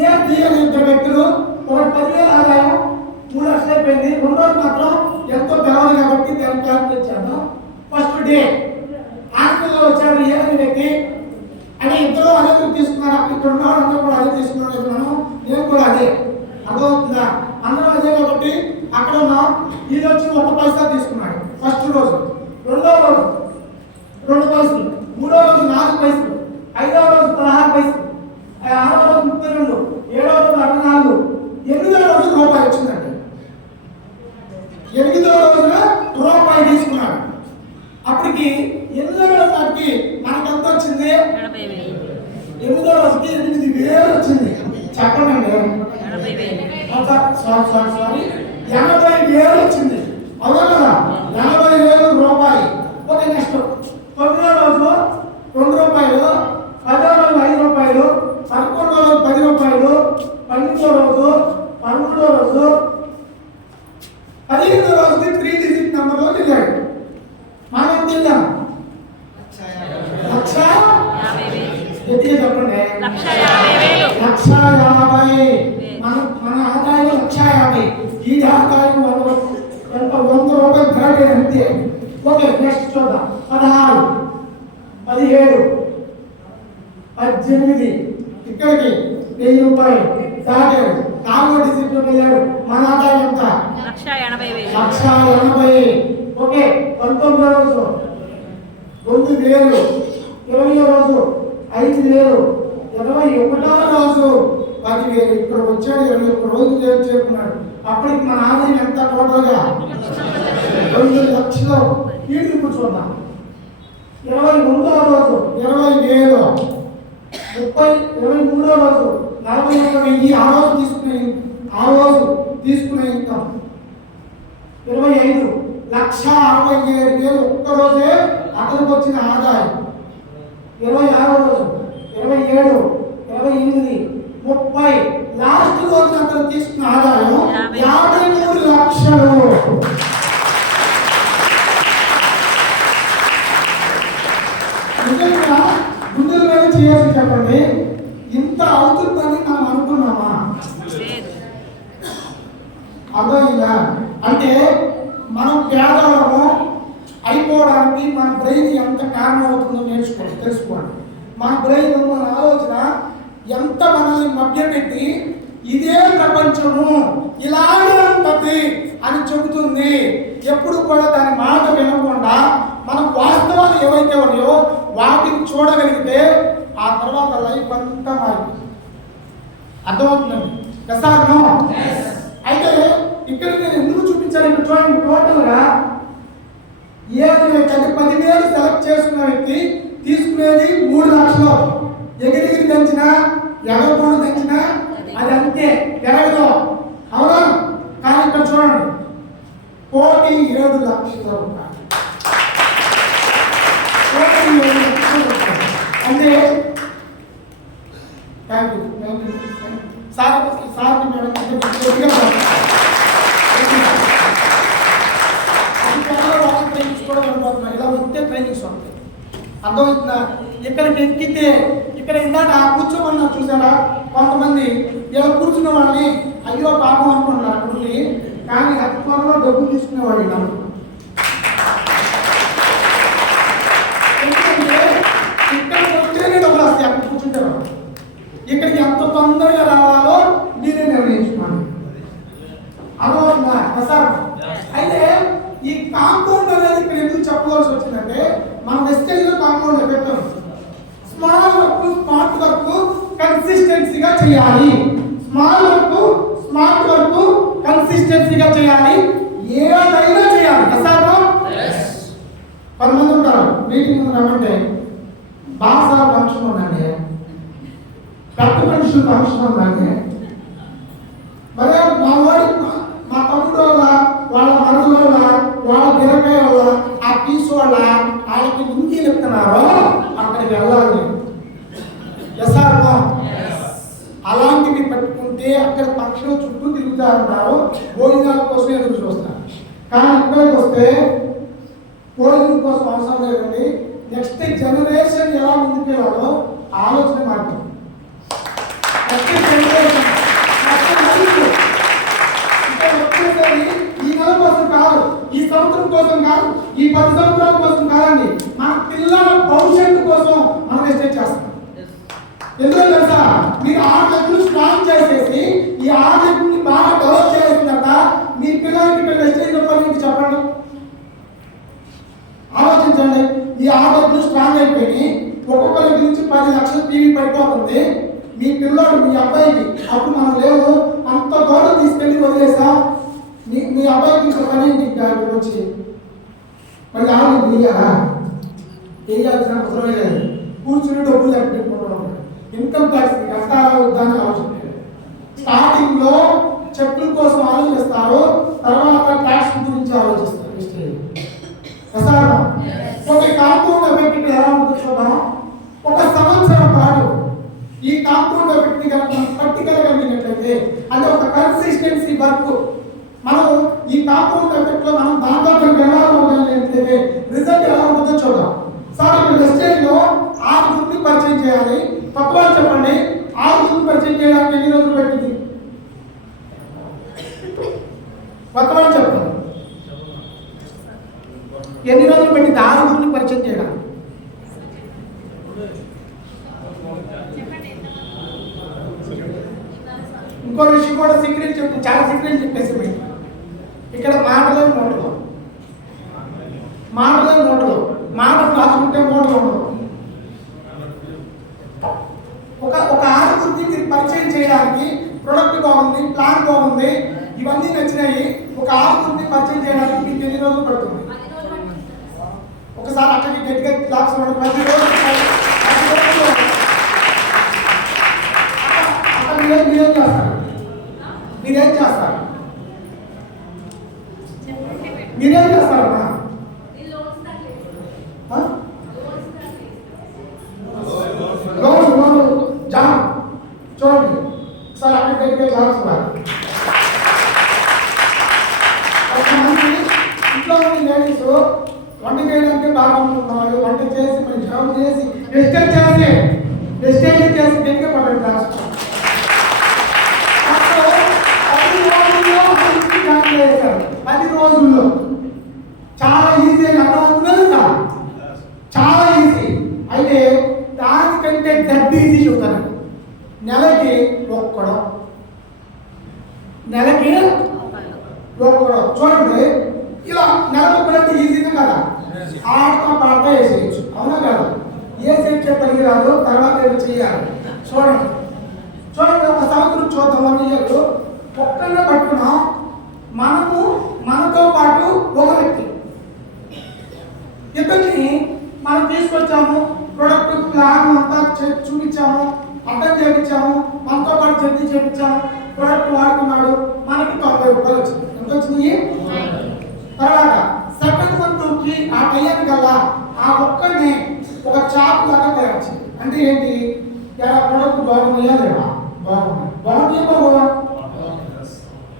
ఏ అనే ఇద్దరు వ్యక్తులు, ఒక 10,000 ఆదాయం, 3 లక్షలు అయిపోయింది. రెండోది మాత్రం ఎంతో తెలవదు కాబట్టి దాన్ని క్యాల్కులేట్ చేద్దాం. ఫస్ట్ డే ఆంధ్రలో వచ్చారు ఏ అనే వ్యక్తి అని ఇద్దరు అదే తీసుకున్నారు. ఇక్కడ ఉన్న వాళ్ళందరూ కూడా అదే తీసుకున్నారు. నేను కూడా అదే. అర్థమవుతుందా? అందరం అదే కాబట్టి అక్కడ ఉన్నాం. ఇది వచ్చి 1 పైసా తీసుకున్నాడు ఫస్ట్ రోజు. రెండో రోజు 2 పైసలు, మూడో రోజు 4 పైసలు, 5వ రోజు 16 పైసలు, 6వ రోజు 32, 7వ రోజు 64, 8వ రోజు రూపాయి వచ్చిందండి. 8వ రోజున రూపాయి తీసుకున్నాడు. అప్పటికి 8వ రోజు నాటికి మనకి ఎంత వచ్చింది? 8వ రోజుకి 8,000 వచ్చింది. చెప్పండి అండి. సారీ 80,000 వచ్చింది. అవునా కదా? 80,000 రూపాయి. ఓకే, నెక్స్ట్ 9వ రోజు 2 రూపాయలు, 10వ రోజు 5 రూపాయలు, 11వ రోజు 10 రూపాయలు, 12వ రోజు, 13వ రోజు, 15వ రోజుకి 3 డిజిట్ నెంబర్లో వెళ్ళాడు. మనం ఎంత వెళ్ళాం? 1,50,000. గట్టిగా చెప్పండి. 1,50,000. మన ఆదాయం 1,50,000. ఈ ఆదాయం 100 రూపాయలు దాటే అంతే. ఓకే, నెక్స్ట్ చూద్దాం. 16, 17, 18, ఇక్కడికి 1,000 రూపాయలు దాటాడు. 4వ డిజిట్ లో వెళ్ళాడు. మన ఆదాయం ఎంత? 1,80,000. ఓకే, 19వ రోజు 2,000, 20వ రోజు 5,000, 21వ రోజు 10,000. ఇక్కడ వచ్చాడు. 21 రోజులు చేరుకున్నాడు. అప్పటికి మన ఆదాయం ఎంత? టోటల్గా 2 లక్షలు. వీటిని ఇప్పుడు చూద్దాం. 22వ రోజు 20,000, 23వ రోజు 41,000. ఆ రోజు తీసుకుని ఆ రోజు తీసుకునే ఇన్కమ్ 25,67,000 ఒక్కరోజే అతనికి వచ్చిన ఆదాయం. 26వ రోజు 27, 28, 30 లాస్ట్ రోజు అతను తీసుకున్న ఆదాయం 53 లక్షలు. నిజంగా గుండెల మీద చేయాల్సి చెప్పండి, ఇంత అవుతుందని మనం అనుకున్నామా? అర్థమైందా? అంటే మనం పేదవాళ్ళము అయిపోవడానికి మన బ్రెయిన్ ఎంత కారణం అవుతుందో తెలుసుకోండి. మన బ్రెయిన్ మన ఆలోచన ఎంత మనల్ని మభ్యపెట్టి ఇదే ప్రపంచము ఇలాగే ఉంటుంది అని చెబుతుంది. ఎప్పుడు కూడా దాని మాట వినకుండా మనం వాస్తవాలు ఏవైతే ఉన్నాయో వాటిని చూడగలిగితే ఆ తర్వాత లైఫ్ అంతా మారింది. అర్థమవుతుందండి? అయితే ఇక్కడ నేను ఎందుకు చూపించాను, ఇక్కడ చూడండి, టోటల్గా 10,000 సెలెక్ట్ చేసుకున్న వ్యక్తి తీసుకునేది 3 లక్షలు. ఎగిరిగిరి దంచినా ఎగరకూడదు దంచినా అది అంతే పెరగదు, అవునా? కానీ ఇక్కడ చూడండి, 7 లక్షల రూపాయలు. అంటే థ్యాంక్ యూ సార్ మేడం. ఇలా ఉంటే ట్రైనింగ్స్ ఉంటాయి. అర్థమవుతుందా? ఇక్కడికి ఎక్కితే ఇక్కడ ఇందాక కూర్చోమన్నా చూసారా, కొంతమంది ఇలా కూర్చున్న వాళ్ళని అయ్యో పాపం అనుకుంటున్నారు అక్కడికి, కానీ అతి త్వరలో డబ్బు తీసుకునేవాడు ఇలా. ఎందుకంటే ఇక్కడికి వస్తేనే డబ్బులు వస్తాయి, అక్కడ కూర్చుంటే ఇక్కడికి ఎంత తొందరగా రావాలో మీరే నిర్ణయించుకోండి. అర్థమవుతుందా సార్? అయితే ఈ కాంపౌండ్ అనేది ఇక్కడ ఎందుకు చెప్పవలసి వచ్చిందంటే, మన వెస్టేజ్లో కాంపౌండ్ పెట్టాం. స్మాల్ వర్క్ స్మార్ట్ వర్క్ కన్సిస్టెన్సీగా చేయాలి. స్మాల్ వర్క్ స్మార్ట్ వర్క్ కన్సిస్టెన్సీగా చేయాలి. ఏదైనా చేయాలి. కొంతమంది ఉంటారు మీటింగ్ ముందు రమ్మంటే బాసా ఫంక్షన్ ఉందండి, పెద్ద మనుషులు ఫంక్షన్ ఉందండి, మరే మా వాడి మా తమ్ముడు వాళ్ళ మనుషుల వాళ్ళ బిరకాయ వల్ల ఆ పీసు వల్ల వాళ్ళకి ముందు చెప్తున్నారో అక్కడికి వెళ్ళాలి. అలాంటివి పెట్టుకుంటే అక్కడ పక్షులు చుట్టూ తిరుగుతూ ఉంటారు, భోజనాల కోసం ఎదురు చూస్తారు. కానీ ఇక్కడికి వస్తే భోజనం కోసం అవసరం లేదండి. నెక్స్ట్ జనరేషన్ ఎలా ముందుకెళ్ళాలో ఆలోచన మాట్లాడు. నెక్స్ట్ జనరేషన్ ఈ నెల కోసం కాదు, ఈ సంవత్సరం కోసం కాదు, ఈ 10 సంవత్సరాల కోసం కాదండి, మన పిల్లల భవిష్యత్తు కోసం మనం ఎస్టేట్ చేస్తాం. ఎందుకు తెలుసా? మీరు ఆర్డర్లు స్ట్రాంగ్ చేసేసి ఈ ఆర్డర్ని బాగా డెవలప్ చేసిన తర్వాత మీ పిల్లలకి ఎస్టేట్ చెప్పాలని చెప్పండి. ఆలోచించండి. ఈ ఆర్డర్లు స్ట్రాంగ్ అయిపోయి ఒక్కొక్కరి గురించి 10 లక్షల టీవీ పడిపోతుంది. మీ పిల్లడు మీ అబ్బాయికి అప్పుడు మనం లేవు అంత దూరం తీసుకెళ్ళి వదిలేసాం. మీ అబ్బాయికి ఇంకా పని వచ్చి మళ్ళీ ఆవిడ వేయాల్సిన అవసరమే లేదు. కూర్చుని డబ్బులు లెక్క పెట్టుకుంటాం. ఇన్కమ్ ట్యాక్స్ కష్టాలు వద్దని ఆలోచన. స్టార్టింగ్ లో చెప్పుల కోసం ఆలోచిస్తారు, తర్వాత ట్యాక్స్ గురించి ఆలోచిస్తారు. ఒక కాంపౌండ్ ఎఫెక్ట్ ఎలా ఉంటుంది చూద్దాం. ఒక సంవత్సరం పాటు ఈ కాంపౌండ్ ఎఫెక్ట్ కనుక ప్రాక్టికల్ గా విన్నట్లయితే, అంటే ఒక కన్సిస్టెన్సీ వర్క్ మనం ఈ కాంపౌండ్ ఎఫెక్ట్ లో మనం దాంట్లో వెళ్ళాలంటే రిజల్ట్ ఎలా ఉంటుందో చూద్దాం. సార్ ఇక్కడ వెస్టేజ్ లో 6 గురిని పరిచయం చేయాలి. తక్కువ చెప్పండి, 6 గురిని పరిచయం చేయడానికి ఎన్ని రోజులు పెట్టింది? కొత్తగా చెప్పండి, ఎన్ని రోజులు పెట్టింది 6 గురిని పరిచయం చేయడానికి? ఇంకో విషయం కూడా సీక్రెట్ చెప్తాను, చాలా సీక్రెట్ చెప్పేసి ఇక్కడ మాటలే మూటలు, మాటలు రాసుకుంటే మూటలు ఉండవు. ఒక 6 గురించి మీరు పరిచయం చేయడానికి ప్రొడక్ట్ బాగుంది, ప్లాన్ బాగుంది, ఇవన్నీ నచ్చినాయి. ఒక 6 గురించి పరిచయం చేయడానికి మీకు ఎన్ని రోజులు పడుతుంది? ఒకసారి అక్కడికి గట్టిగా క్లాప్స్ 10 రోజులు మీరేం చేస్తారు? మీరేం చేస్తారు? మీరేం చేస్తారమ్మా? లోన్ జామ్ చూడండి సార్, అక్కడ దగ్గర జాబ్స్ ఇంట్లో ఉన్న లేడీస్ వంట చేయడానికి బాగా ఉంటున్నారు. వంట చేసి మరి జాబ్ చేసి వెస్టేజ్ చేసి దగ్గర పడండి లాస్ట్ 10 రోజుల్లో చాలా ఈజీ అని అర్థమవుతున్నది కదా, చాలా ఈజీ. అయితే దానికంటే డబ్బు ఈజీ చెబుతాను. నెలకి ఒక్కడం చూడండి, ఇలా నెలకు ఒక్కడంటే ఈజీగా కదా, ఆడతా పాడతా వేసేయచ్చు, అవునా కదా? వేసేచ్చే పనికి రాదు, తర్వాత ఏమి చెయ్యాలి. చూడండి ఒక సంవత్సరం చూద్దాం, 1 ఇయర్ ఒక్కనే పట్టుకున్నాం. మనతో పాటు ఒక వ్యక్తి, ఇతన్ని మనం తీసుకొచ్చాము, ప్రొడక్ట్ ప్లాన్ అంతా చూపించాము, అర్థం చేయించాము, మనతో పాటు చర్చ చేయించాము, ప్రొడక్ట్ వాడుకున్నాడు, మనకి 90 రూపాయలు వచ్చింది. ఎంత వచ్చింది? తర్వాత సెకండ్ మంత్కి ఆ టైంకల్లా ఆ ఒక్కడిని ఒక చాప్ లాగా తయారు చేయాలి. అంటే ఏంటి? ప్రొడక్ట్ బాగున్నాయా లేదా? బాగున్నాయి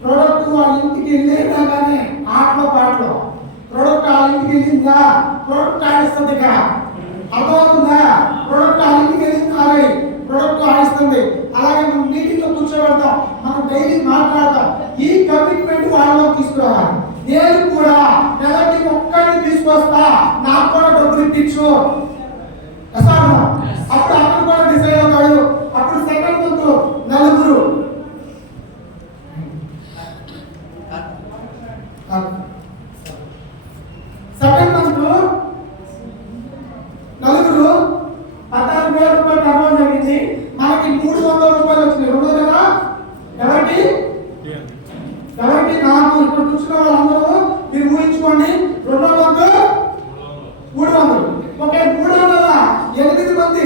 ప్రోడక్ట్ వాళ్ళ ఇంటికి వెళ్ళేదా కానీ ఆటలో పాటలో ప్రోడక్ట్ వాళ్ళ ఇంటికి వెళ్ళిందా, ప్రోడక్ట్ ఆడిస్తుంది కదా, అర్థమవుతుందా? ప్రోడక్ట్ వాళ్ళ ఇంటికి వెళ్ళింది, ప్రోడక్ట్ ఆడిస్తుంది. అలాగే మనం మీటింగ్ లో కూర్చోబెడతాం, మనం డైలీ మాట్లాడతాం. ఈ కమిట్మెంట్ వాళ్ళలో తీసుకురావాలి. నేను కూడా నెలకి ఒక్కడిని తీసుకొస్తా, నాకు కూడా డబ్బులు ఇప్పించు, అప్పుడు అక్కడ కూడా డిసైడ్ అవుతాడు. అప్పుడు సెకండ్ మంత్ 4 సెకండ్ మంత్ 4 14,000 రూపాయలు టర్న్ జరిగింది. మనకి 300 రూపాయలు వచ్చినాయి. 2 కదా ఎవరికి? నాకు ఇక్కడ కూర్చున్న వాళ్ళందరూ మీరు ఊహించుకోండి. 2వ మంత్ 300. ఓకే, 300 8 మంది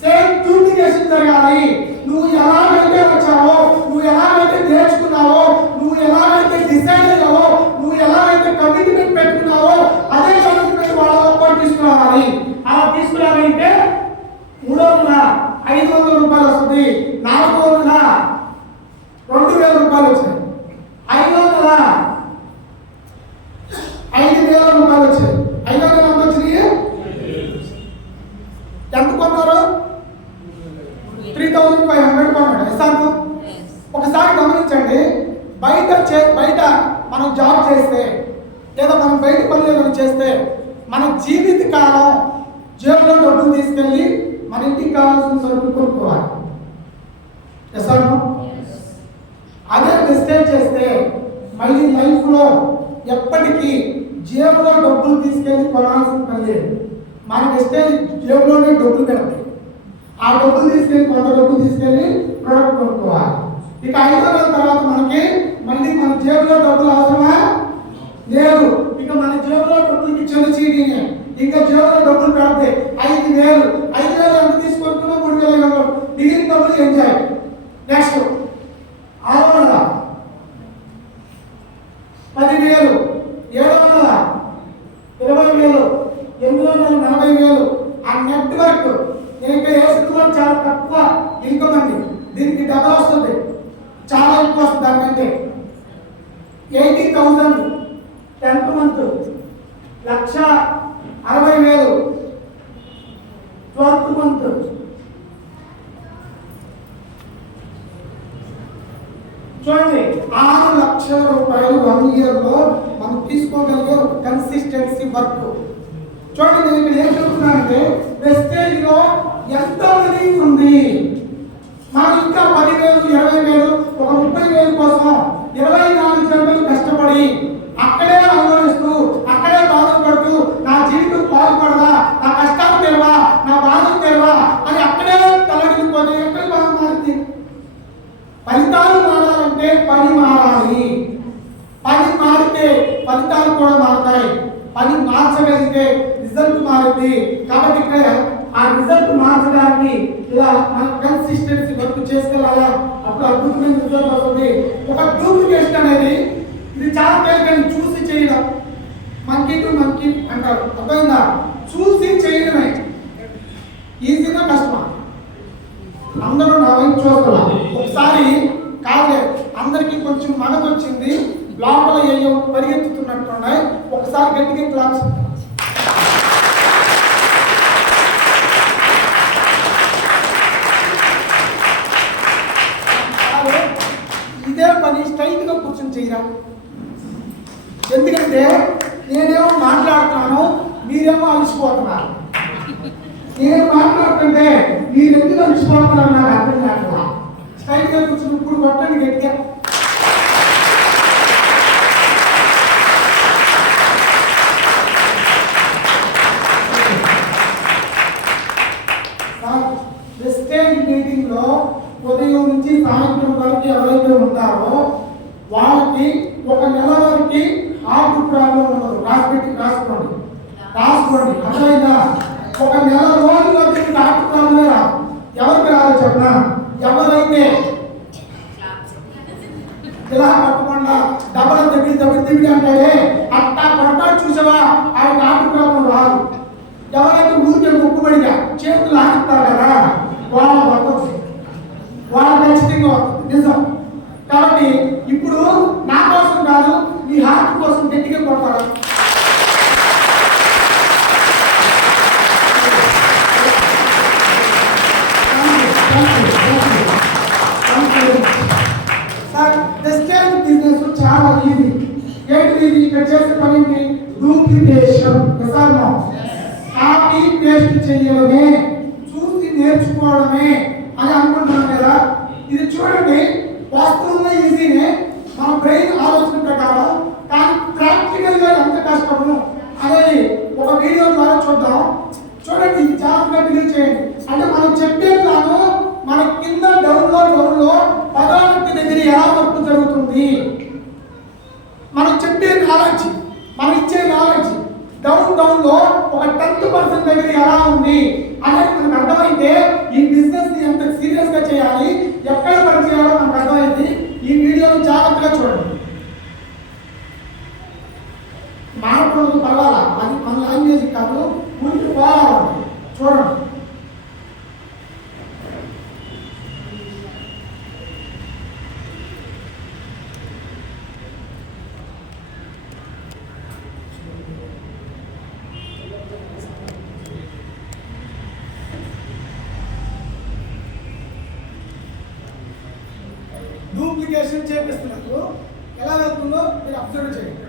సేమ్ డూప్లికేషన్ జరగాలి. నువ్వు ఎలాగైతే వచ్చావో, నువ్వు ఎలాగైతే నేర్చుకున్నావో, నువ్వు ఎలాగైతే డిసైడ్ అయ్యావో, నువ్వు ఎలాగైతే కమిట్మెంట్ పెట్టుకున్నావో అదే కమిట్మెంట్ వాళ్ళ తీసుకురావాలి. అలా తీసుకురావాలంటే 300 500 రూపాయలు వస్తుంది. 400 2,000 రూపాయలు వచ్చాయి. 500 5,000 రూపాయలు వచ్చాయి. 500 ఎంత వచ్చినాయి? ఎంత కొన్నారు? 3,500 కొన్నాడు. ఎసాను ఒకసారి గమనించండి. బయట మనం జాబ్ చేస్తే లేదా మనం బయట పనులు ఏమైనా చేస్తే మన జీవిత కాలం జేబులో డబ్బులు తీసుకెళ్ళి మన ఇంటికి కావాల్సిన సరుకులు కొనుక్కోవాలి. ఎసాను అదే మిస్టేక్ చేస్తే మళ్ళీ లైఫ్లో ఎప్పటికీ జేబులో డబ్బులు తీసుకెళ్ళి కొనాల్సిన పని లేదు. మనకి ఇస్తే జేబులోనే డబ్బులు పెడతాయి. ఆ డబ్బులు తీసుకెళ్ళి కొంత డబ్బులు తీసుకెళ్ళి ప్రొడక్ట్ కొనుక్కోవాలి. ఇక 5 రోజుల తర్వాత మనకి మళ్ళీ మన జేబులో డబ్బులు అవసరమా లేదు. ఇక మన జేబులో డబ్బులకి చెల్లు చీటీనే. ఇంకా జేబులో డబ్బులు పెడితే 5,000 ఎంత తీసుకుంటున్నా 3,000 మిగిలిన డబ్బులు ఎంజాయ్. నెక్స్ట్ 600 10,000 700 20,000 840,000. ఆ నెట్వర్క్ నేను ఇక్కడ వేసిన చాలా తక్కువ ఇన్కమ్ అండి. దీనికి డబల్ వస్తుంది, చాలా ఎక్కువ వస్తుంది. దానికంటే 80,000 10th మంత్ 1,60,000 12th మంత్. చూడండి 6 లక్షల రూపాయలు 1 ఇయర్లో మనం తీసుకోగలిగే ఒక కన్సిస్టెన్సీ వర్క్. చూడండి, నేను ఇక్కడ ఏం చెప్తున్నానంటే వెస్టేజ్ లో ఎంత మనీ ఉంది. మాకు ఇంకా 10,000 20,000 ఒక 30,000 కోసం 24 గంటలు కష్టపడి అక్కడే అనుభవిస్తూ అక్కడే బాధపడుతూ నా జీవితం బాగుపడదా, నా కష్టాలు తెరవా, నా బాధలు తెరవా అని అక్కడే తలగిలిపోతే ఎక్కడ బాధ మారింది? ఫలితాలు మారాలంటే పని మారాలి. పని మారితే ఫలితాలు కూడా మారుతాయి. పని మార్చగలిగితే రిజల్ట్ మారింది. కాబట్టి ఇక్కడ ఆ రిజల్ట్ మార్చడానికి ఇలా మన కన్సిస్టెన్సీ వర్క్ చేసుకెళ్ళాలా, అప్పుడు అద్భుతమైన రిజల్ట్ వస్తుంది. ఒక డూప్లికేషన్ అనేది ఇది చాలా తేలికని చూసి చేయడం, మంకీ టు మంకీ అంటారు, అర్థమైందా? చూసి చేయడమే ఈజీగా కష్టమా? అందరూ నా వైపు చూస్తున్నా. ఒకసారి కాదులే, అందరికీ కొంచెం మనకు వచ్చింది, లోపల ఏయో పరిగెత్తుతున్నట్టున్నాయి. ఒకసారి గట్టిగా క్లాప్స్. ఇదే పని స్ట్రైట్ గా కూర్చొని చేయరా. ఎందుకంటే నేనేమో మాట్లాడుతున్నాను, మీరేమో అలసిపోతున్నారు. నేను మాట్లాడుతుంటే మీరు ఎందుకు అలసిపోతున్నారు నాకు అర్థం కావట్లా. స్ట్రైట్ గా కూర్చొని ఇప్పుడు కొట్టండి గట్టిగా. ప్రెస్టేజ్ మీటింగ్ లో ఉదయం నుంచి సాయంత్రం వరకు ఎవరైతే ఉంటారో వాళ్ళకి ఒక నెల వరకు హార్ట్ ప్రాబ్లం ఉండదు. రాసుకోండి అర్థమైందా? ఒక నెల రోజుల వరకు హార్ట్ ప్రాబ్లం రాదు. ఎవరికి రాదు చెప్పనా? ఎవరైతే ఇలా పట్టకుండా డబ్బులు దగ్గర అంటాడే అట్టా పడతాడు చూసావా, ఆయన హార్ట్ ప్రాబ్లం రాదు. ఎవరైతే ఊరికే మొక్కుబడిగా చేతులు ఆగిస్తారు కదా వాళ్ళ వస్తుంది, వాళ్ళ ఖచ్చితంగా వస్తుంది, నిజం. కాబట్టి ఇప్పుడు నా కోసం కాదు, మీ హార్ట్ కోసం గట్టిగా కొడతారా? సార్ ప్రెస్టేజ్ బిజినెస్ చాలా ఈజీ. ఏంటి ఇక్కడ చేసే పని? డూప్లికేషన్. కాపీ పేస్ట్ చేయడమే, చూసి నేర్చుకోవడమే అని అనుకుంటున్నాం కదా. ఇది చూడండి, వాస్తవంగా ఈజీనే మన బ్రెయిన్ ఆలోచన ప్రకారం, కానీ ప్రాక్టికల్ గా ఎంత కష్టము అనేది ఒక వీడియో ద్వారా చూద్దాం. చూడండి, ఇది జాగ్రత్తగా బిలీవ్ చేయండి. అంటే మనం చెప్పే కాదు, మన కింద డౌన్ లో పదార్థి దగ్గర ఎలా వర్క్ జరుగుతుంది, మనం చెప్పే నాలెడ్జ్, మనం ఇచ్చే నాలెడ్జ్ డౌన్ లో ఒక 10% దగ్గర ఎలా ఉంది అనేది మనకు అర్థమైతే ఈ బిజినెస్ ని ఎంత సీరియస్ గా చేయాలి, ఎక్కడ పని చేయాలో మనకు అర్థమైంది. ఈ వీడియోని జాగ్రత్తగా చూడండి. మాట్లాడుతూ పర్వాలా, అది మన లాంగ్వేజ్ కాదు, ఊరికి పోవాలి. చూడండి, డూప్లికేషన్ చేపిస్తున్నప్పుడు ఎలా వెళ్తుందో మీరు అబ్జర్వ్ చేయండి.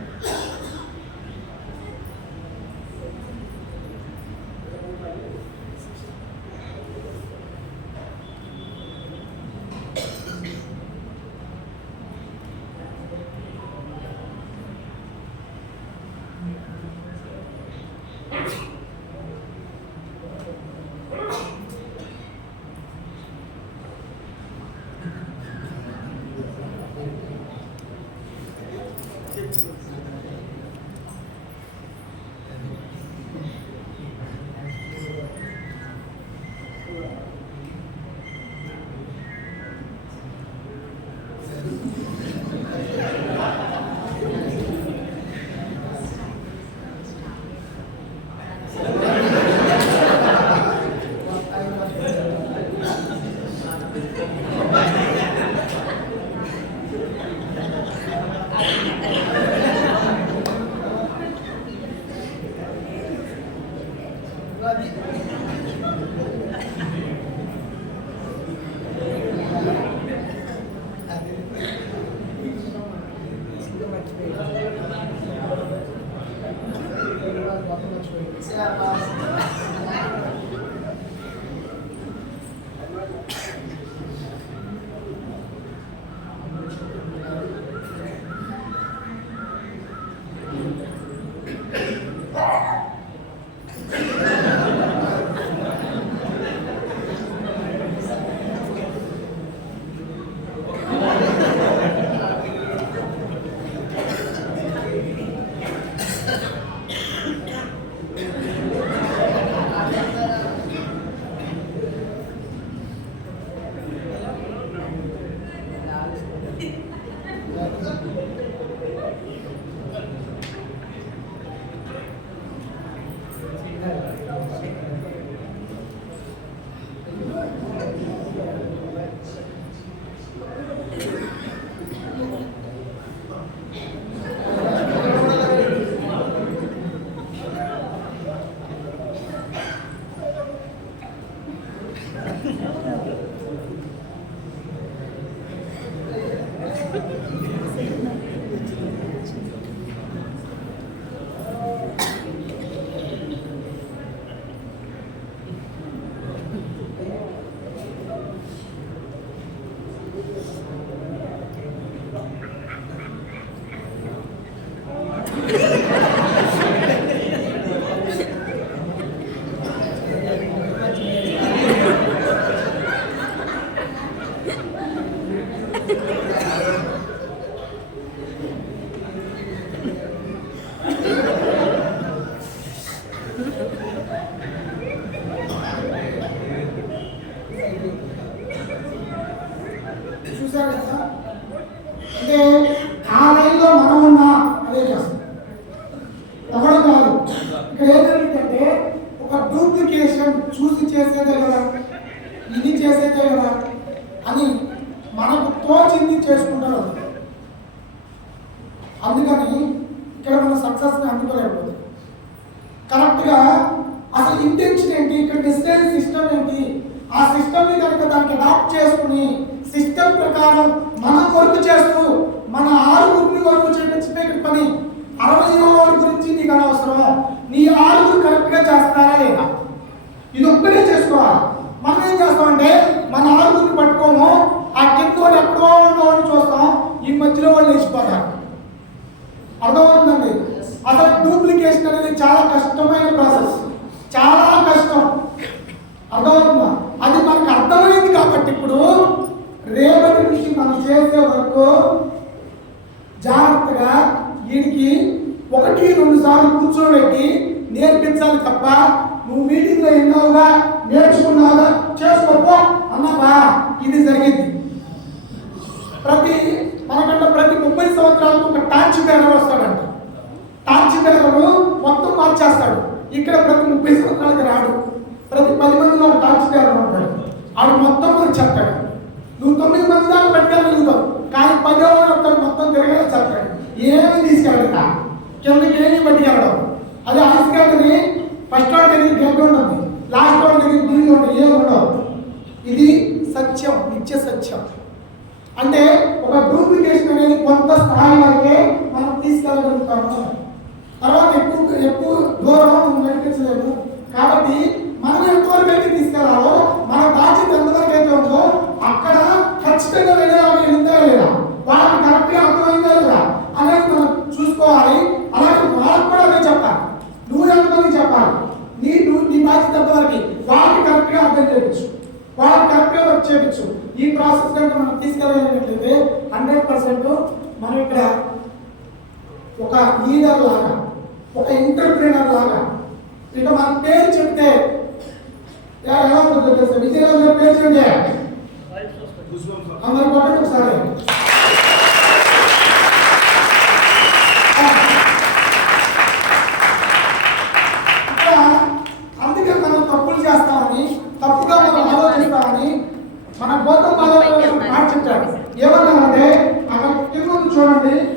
చూసారు కదా, అంటే ఆ లైన్లో మనం ఉన్నా అదే చేస్తాం, ఎవరు కాదు. ఇక్కడ ఏం జరుగుతుందంటే ఒక డూప్లికేషన్ చూసి చేసేదే కదా, ఇది చేసేదే కదా అని మనకు తోచింది చేసుకుంటారు. అందుకని ఇక్కడ మన సక్సెస్ని అందుకోలేకపోతుంది. కరెక్ట్గా అసలు ఇంటెన్షన్ ఏంటి, ఇక్కడ డిస్టెన్స్ సిస్టమ్ ఏంటి, ఆ సిస్టమ్ని కనుక దానికి అడాప్ట్ చేసుకుని సిస్టమ్ ప్రకారం మనం వర్క్ చేస్తూ మన 6 వర్క్ చేయించే పని 60 గురించి నీకు అనవసరం. నీ 6 కరెక్ట్గా చేస్తారా లేదా ఇది ఒక్కటే చేసుకోవాలి. మనం ఏం చేస్తామంటే మన 6 పట్టుకోము, ఆ కింద వాళ్ళు ఎక్కడో ఉన్నవాడిని చూస్తాం, ఈ మధ్యలో వాళ్ళు లేచిపోతారు. అర్థమవుతుందండి? అసలు డూప్లికేషన్ అనేది చాలా కష్టమైన ప్రాసెస్, చాలా కష్టం. అర్థమవుతుందా? అది మనకు అర్థమైంది కాబట్టి ఇప్పుడు రేపటి నుంచి మనం చేసే వరకు జాగ్రత్తగా వీడికి 1-2 సార్లు కూర్చోబెట్టి నేర్పించాలి తప్ప నువ్వు మీటింగ్లో విన్నావుగా నేర్చుకున్నావుగా చేసుకోపో అన్నావా ఇది జరిగింది. మనకంటే ప్రతి 30 సంవత్సరాలకు ఒక టార్చ్ బేరర్ వస్తాడంట. టార్చ్ బేరరు మొత్తం మార్చేస్తాడు. ఇక్కడ ప్రతి 30 సంవత్సరాలకి రాడు, ప్రతి 10 మందిలో ఒక టార్చ్ బేరర్ ఉంటాడు, ఆడు మొత్తం చెప్తాడు. నువ్వు 9 మంది దాకా పెట్టగలుగుతావు, కానీ 10వ మొత్తం తిరగలే చెప్తాడు. ఏమి తీసుకెళ్ళడా కిందకి ఏమి పట్టుకెళ్ళడం. అదే ఆస్కాడని ఫస్ట్ వాడి దగ్గర గెంట ఉంటుంది, లాస్ట్ వాడి దగ్గర నీళ్ళు ఉంటాయి, ఏమి ఉండవు. ఇది సత్యం, నిత్య సత్యం. అంటే ఒక డూప్లికేషన్ అనేది కొంత స్థాయి వరకే మనం తీసుకెళ్ళగలుగుతాము. తర్వాత ఎక్కువ దూరం నడిపించలేము. కాబట్టి మనం ఎంతవరకు అయితే తీసుకెళ్ళాలో మన బాధ్యత ఎంతవరకు అయితే ఉందో అక్కడ ఖచ్చితంగా వెళ్ళిందా లేదా, వాళ్ళకి కరెక్ట్గా అర్థమైందా లేదా అనేది మనం చూసుకోవాలి. అలాగే వాళ్ళకి కూడా అదే చెప్పాలి, నువ్వు ఎంతమంది చెప్పాలి, నీ బాధ్యత ఎంతవరకు వాళ్ళకి కరెక్ట్గా అర్థం చేయించు, వాళ్ళకి కరెక్ట్గా వర్క్ చేయించు. ఈ ప్రాసెస్ కనుక మనం తీసుకెళ్ళగలిగినట్లయితే 100% మనం ఇక్కడ ఒక లీడర్ లాగా, ఒక ఎంటర్ప్రీనర్ లాగా, ఇక మన పేరు చెప్తే ఎలా ఉంటుందో తెలుసా? విజయరాజు గారి పేరు చెప్తే మరి కొట్టండి ఒకసారి. అందుకే మనం తప్పులు చేస్తామని, తప్పుగా మనం ఆలోచిస్తామని మన బోధ